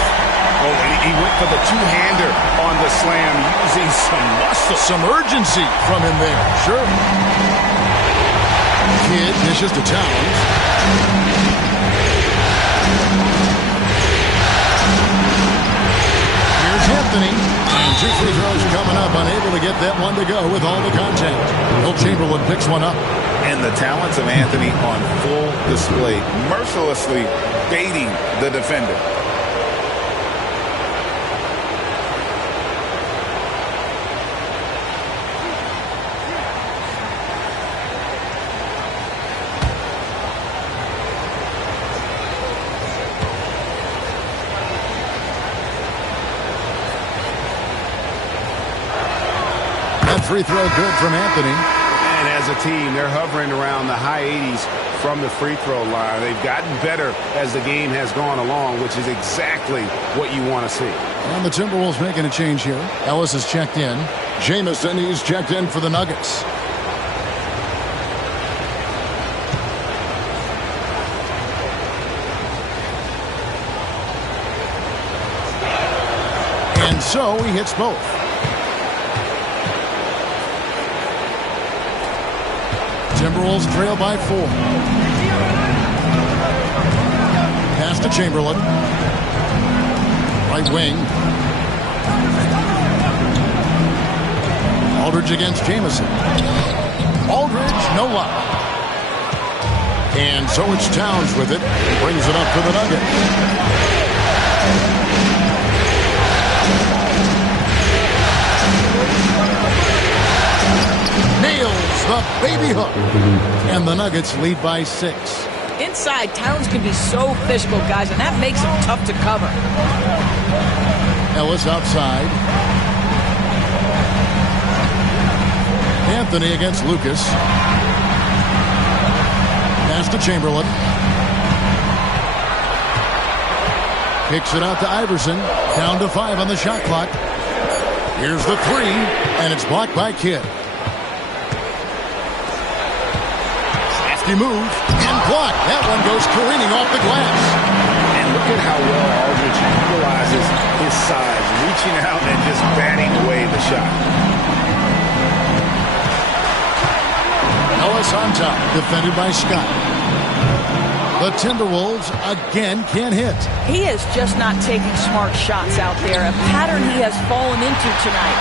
Oh, he went for the two-hander on the slam, using some muscle. Some urgency from him there. Sure. Kidd dishes to Towns. Anthony, and 2 free throws coming up, unable to get that one to go with all the contact. Will Chamberlain picks one up. And the talents of Anthony on full display, mercilessly baiting the defender. Free throw good from Anthony. And as a team, they're hovering around the high 80s from the free throw line. They've gotten better as the game has gone along, which is exactly what you want to see. And the Timberwolves making a change here. Ellis is checked in. Jamison, he's checked in for the Nuggets. And so he hits both. Timberwolves trail by 4. Pass to Chamberlain. Right wing. Aldridge against Jamison. Aldridge, no luck. And so it's Towns with it. He brings it up to the Nuggets. Nails the baby hook. And the Nuggets lead by 6. Inside, Towns can be so physical, guys, and that makes him tough to cover. Ellis outside. Anthony against Lucas. Pass to Chamberlain. Kicks it out to Iverson. Down to 5 on the shot clock. Here's the 3, and it's blocked by Kidd. Safety move, and blocked. That one goes careening off the glass. And look at reaching out and just batting away the shot. Ellis on top, defended by Scott. The Timberwolves again can't hit. He is just not taking smart shots out there, a pattern he has fallen into tonight.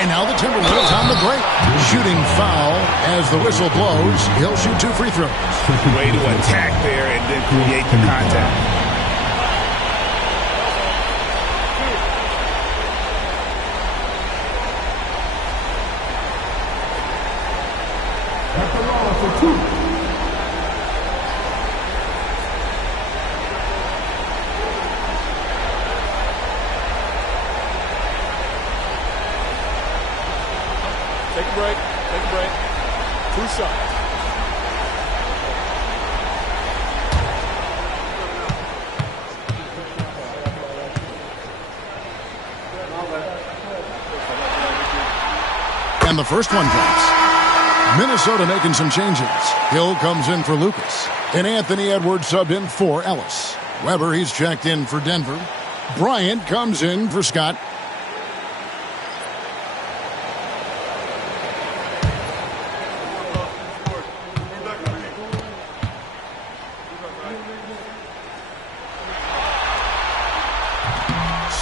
And now the Timberwolves on the break. Shooting foul as the whistle blows. He'll shoot 2 free throws. Way to attack there and then create the contact. Take a break. Take a break. 2 shots. And the first one drops. Minnesota making some changes. Hill comes in for Lucas. And Anthony Edwards subbed in for Ellis. Weber, he's checked in for Denver. Bryant comes in for Scott.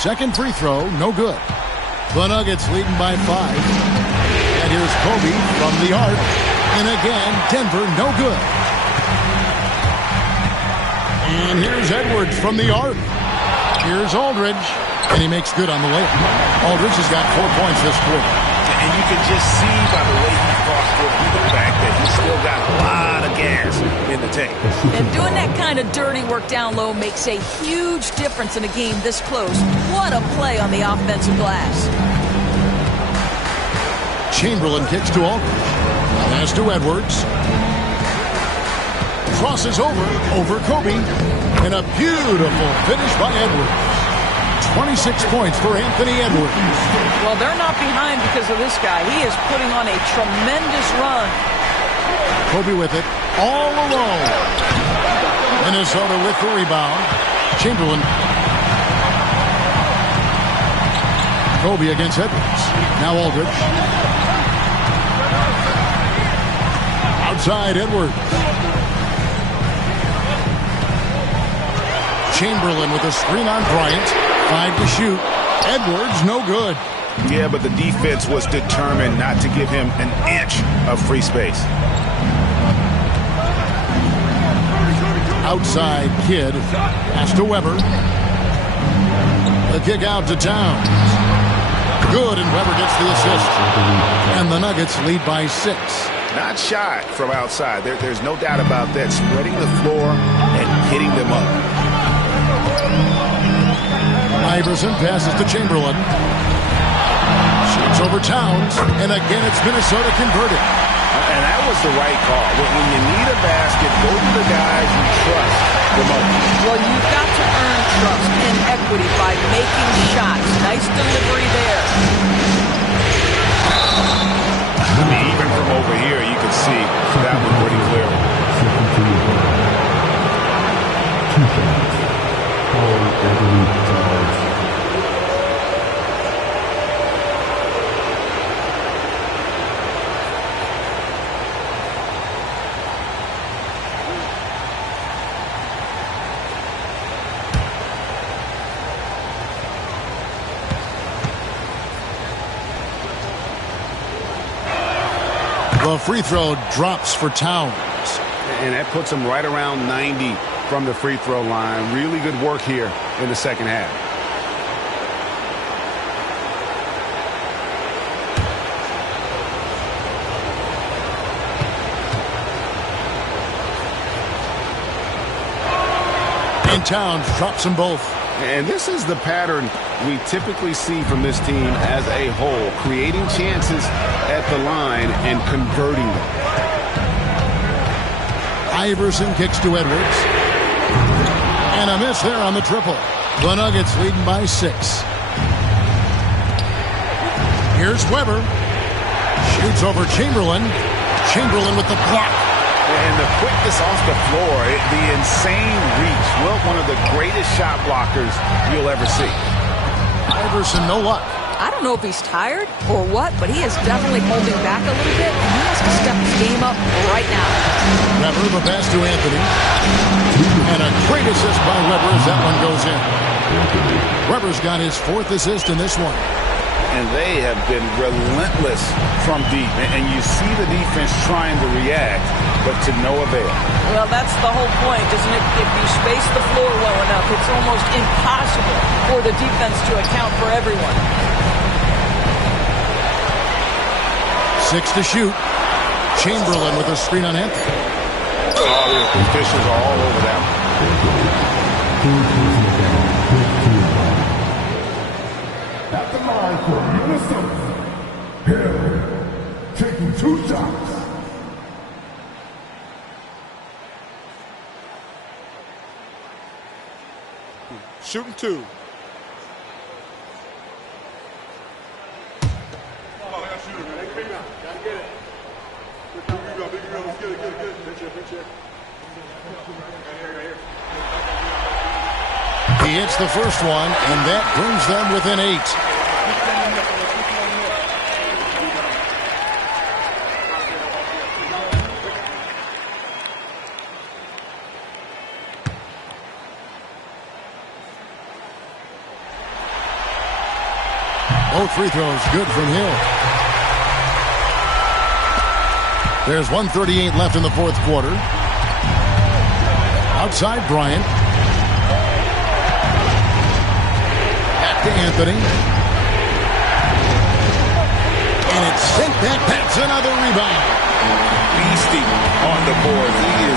Second free throw, no good. The Nuggets leading by 5. And here's Kobe from the arc. And again, Denver, no good. And here's Edwards from the arc. Here's Aldridge. And he makes good on the layup. Aldridge has got 4 points this quarter. And you can just see by the way he fought for the fact that he's still got a lot of gas in the tank. And doing that kind of dirty work down low makes a huge difference in a game this close. What a play on the offensive glass. Chamberlain kicks to Aldridge. Pass to Edwards. Crosses over Kobe. And a beautiful finish by Edwards. 26 points for Anthony Edwards. Well, they're not behind because of this guy. He is putting on a tremendous run. Kobe with it all alone. Minnesota with the rebound. Chamberlain. Kobe against Edwards. Now Aldridge. Outside Edwards. Chamberlain with a screen on Bryant. 5 to shoot. Edwards, no good. Yeah, but the defense was determined not to give him an inch of free space. Outside Kidd. Pass to Weber. The kick out to Towns. Good, and Weber gets the assist. And the Nuggets lead by 6. Not shy from outside. There's no doubt about that. Spreading the floor and hitting them up. Iverson passes to Chamberlain. Shoots over Towns. And again, it's Minnesota converted. And that was the right call. When you need a basket, go to the guys you trust the most. Well, you've got to earn trust and equity by making shots. Nice delivery there. I mean, even from over here, you can see that one pretty clearly. The free throw drops for Towns. And that puts him right around 90 from the free throw line. Really good work here in the second half. And Towns drops them both. And this is the pattern we typically see from this team as a whole, creating chances at the line and converting them. Iverson kicks to Edwards. And a miss there on the triple. The Nuggets leading by 6. Here's Weber. Shoots over Chamberlain. Chamberlain with the block. And the quickness off the floor, the insane reach. Well, one of the greatest shot blockers you'll ever see. Iverson, no luck. I don't know if he's tired or what, but he is definitely holding back a little bit, and he has to step his game up right now. Weber, the pass to Anthony. And a great assist by Weber as that one goes in. Weber's got his 4th assist in this one. And they have been relentless from deep. And you see the defense trying to react, but to no avail. Well, that's the whole point, isn't it? If you space the floor well enough, it's almost impossible for the defense to account for everyone. 6 to shoot. Chamberlain with a screen on Anthony. Oh, the officials are all over that one. At the line for Minnesota, Hill taking 2 shots. Shooting 2. He hits the first one, and that brings them within 8. Both free throws good from Hill. There's 1:38 left in the 4th quarter. Outside Bryant. Back to Anthony. And it's sent back. That's another rebound. Beastie on the board. He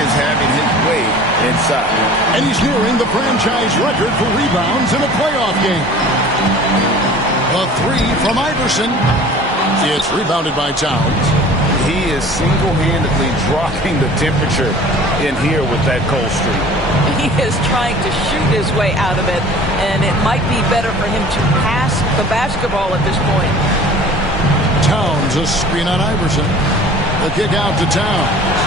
is having his way inside. And he's nearing the franchise record for rebounds in a playoff game. A 3 from Iverson. It's rebounded by Towns. He is single-handedly dropping the temperature in here with that cold streak. He is trying to shoot his way out of it, and it might be better for him to pass the basketball at this point. Towns, a screen on Iverson. The kick out to Towns.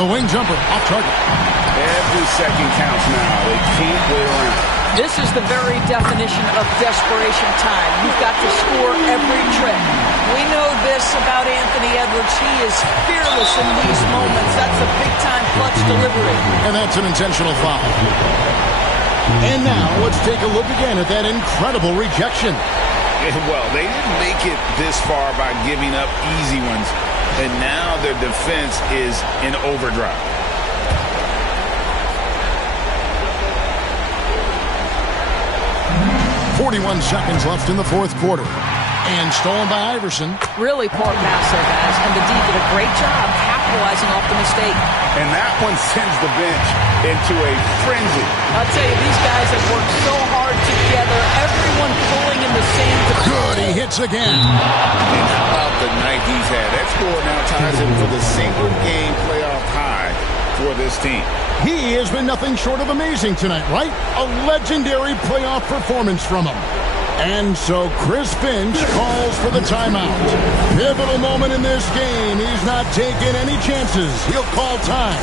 The wing jumper off target. Every second counts now. They can't wait around. This is the very definition of desperation time. You've got to score every trip. We know this about Anthony Edwards. He is fearless in these moments. That's a big-time clutch delivery. And that's an intentional foul. And now let's take a look again at that incredible rejection. Well, they didn't make it this far by giving up easy ones. And now their defense is in overdrive. 41 seconds left in the 4th quarter. And stolen by Iverson. Really poor pass there, guys. And the D did a great job capitalizing off the mistake. And that one sends the bench into a frenzy. I'll tell you, these guys have worked so hard together. Everyone pulling in the same direction. Good, he hits again. And how about the night he's had? That score now ties him for the single-game playoff high for this team. He has been nothing short of amazing tonight, right? A legendary playoff performance from him. And so Chris Finch calls for the timeout. Pivotal moment in this game. He's not taking any chances. He'll call time.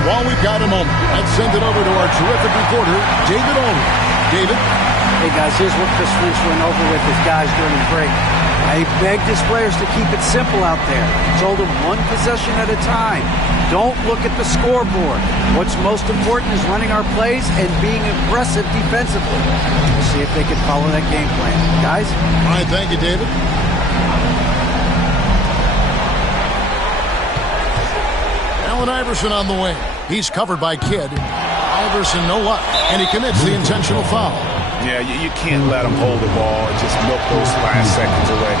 While we've got a moment, let's send it over to our terrific reporter, David Olney. David? Hey, guys, here's what Chris Finch went over with his guys during the break. He begged his players to keep it simple out there. He told them one possession at a time. Don't look at the scoreboard. What's most important is running our plays and being aggressive defensively. We'll see if they can follow that game plan. Guys? All right, thank you, David. Allen Iverson on the wing. He's covered by Kidd. Iverson, no luck, and he commits the intentional foul. Yeah, you can't let him hold the ball and just milk those last seconds away.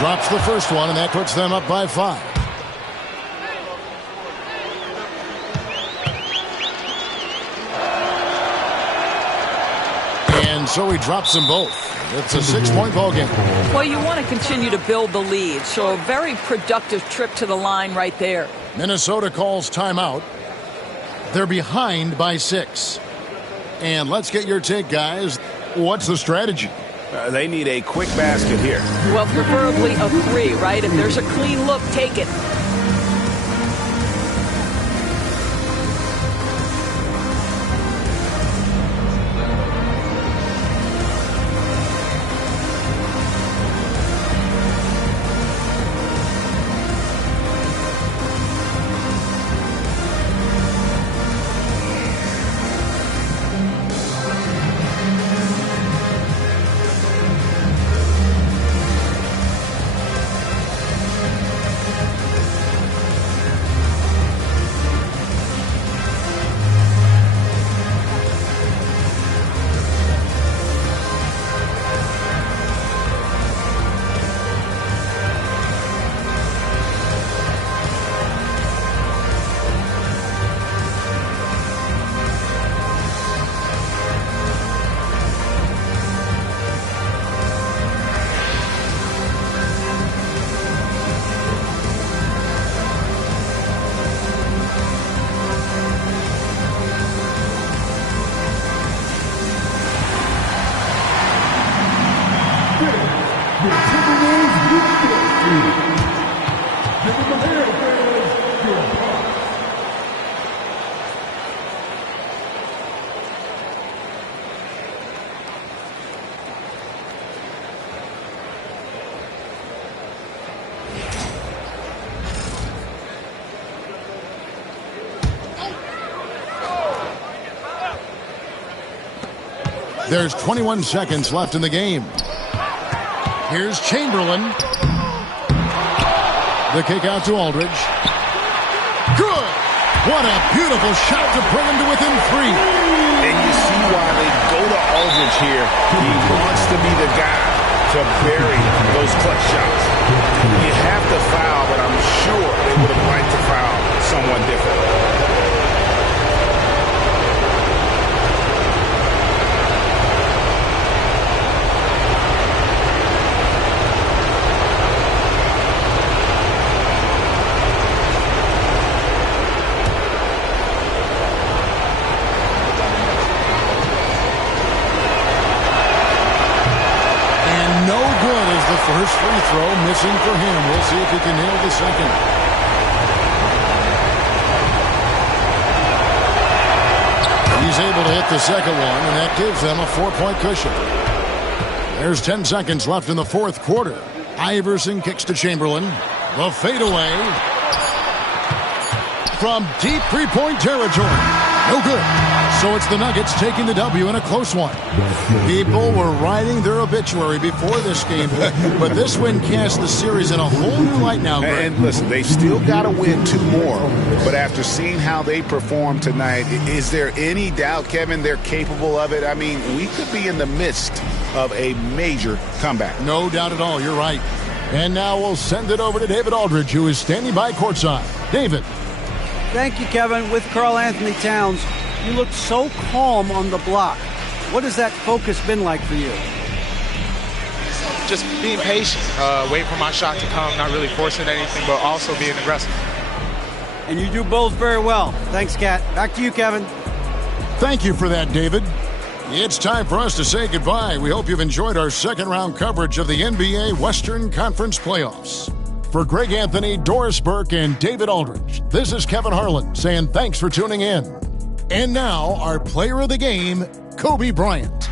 Drops the first one, and that puts them up by 5. And so he drops them both. It's a 6-point ball game. Well, you want to continue to build the lead, so a very productive trip to the line right there. Minnesota calls timeout. They're behind by 6. And let's get your take, guys. What's the strategy? They need a quick basket here. Well, preferably a 3, right? If there's a clean look, take it. There's 21 seconds left in the game. Here's Chamberlain. The kick out to Aldridge. Good! What a beautiful shot to bring him to within 3. And you see why they go to Aldridge here. He wants to be the guy to bury those clutch shots. You have to foul, but I'm sure they would have liked to foul someone different. First free throw missing for him. We'll see if he can nail the second. He's able to hit the second one, and that gives them a 4-point cushion. There's 10 seconds left in the fourth quarter. Iverson kicks to Chamberlain. The fadeaway from deep three-point territory. No good. So it's the Nuggets taking the W in a close one. People were writing their obituary before this game, but this win casts the series in a whole new light now, Greg. And listen, they've still got to win 2 more, but after seeing how they performed tonight, is there any doubt, Kevin, they're capable of it? I mean, we could be in the midst of a major comeback. No doubt at all. You're right. And now we'll send it over to David Aldridge, who is standing by courtside. David. Thank you, Kevin. With Karl Anthony Towns, you look so calm on the block. What has that focus been like for you? just being patient, waiting for my shot to come, not really forcing anything, but also being aggressive. And you do both very well. Thanks, Kat. Back to you, Kevin. Thank you for that, David. It's time for us to say goodbye. We hope you've enjoyed our second-round coverage of the NBA Western Conference Playoffs. For Greg Anthony, Doris Burke, and David Aldridge, this is Kevin Harlan saying thanks for tuning in. And now, our player of the game, Kobe Bryant.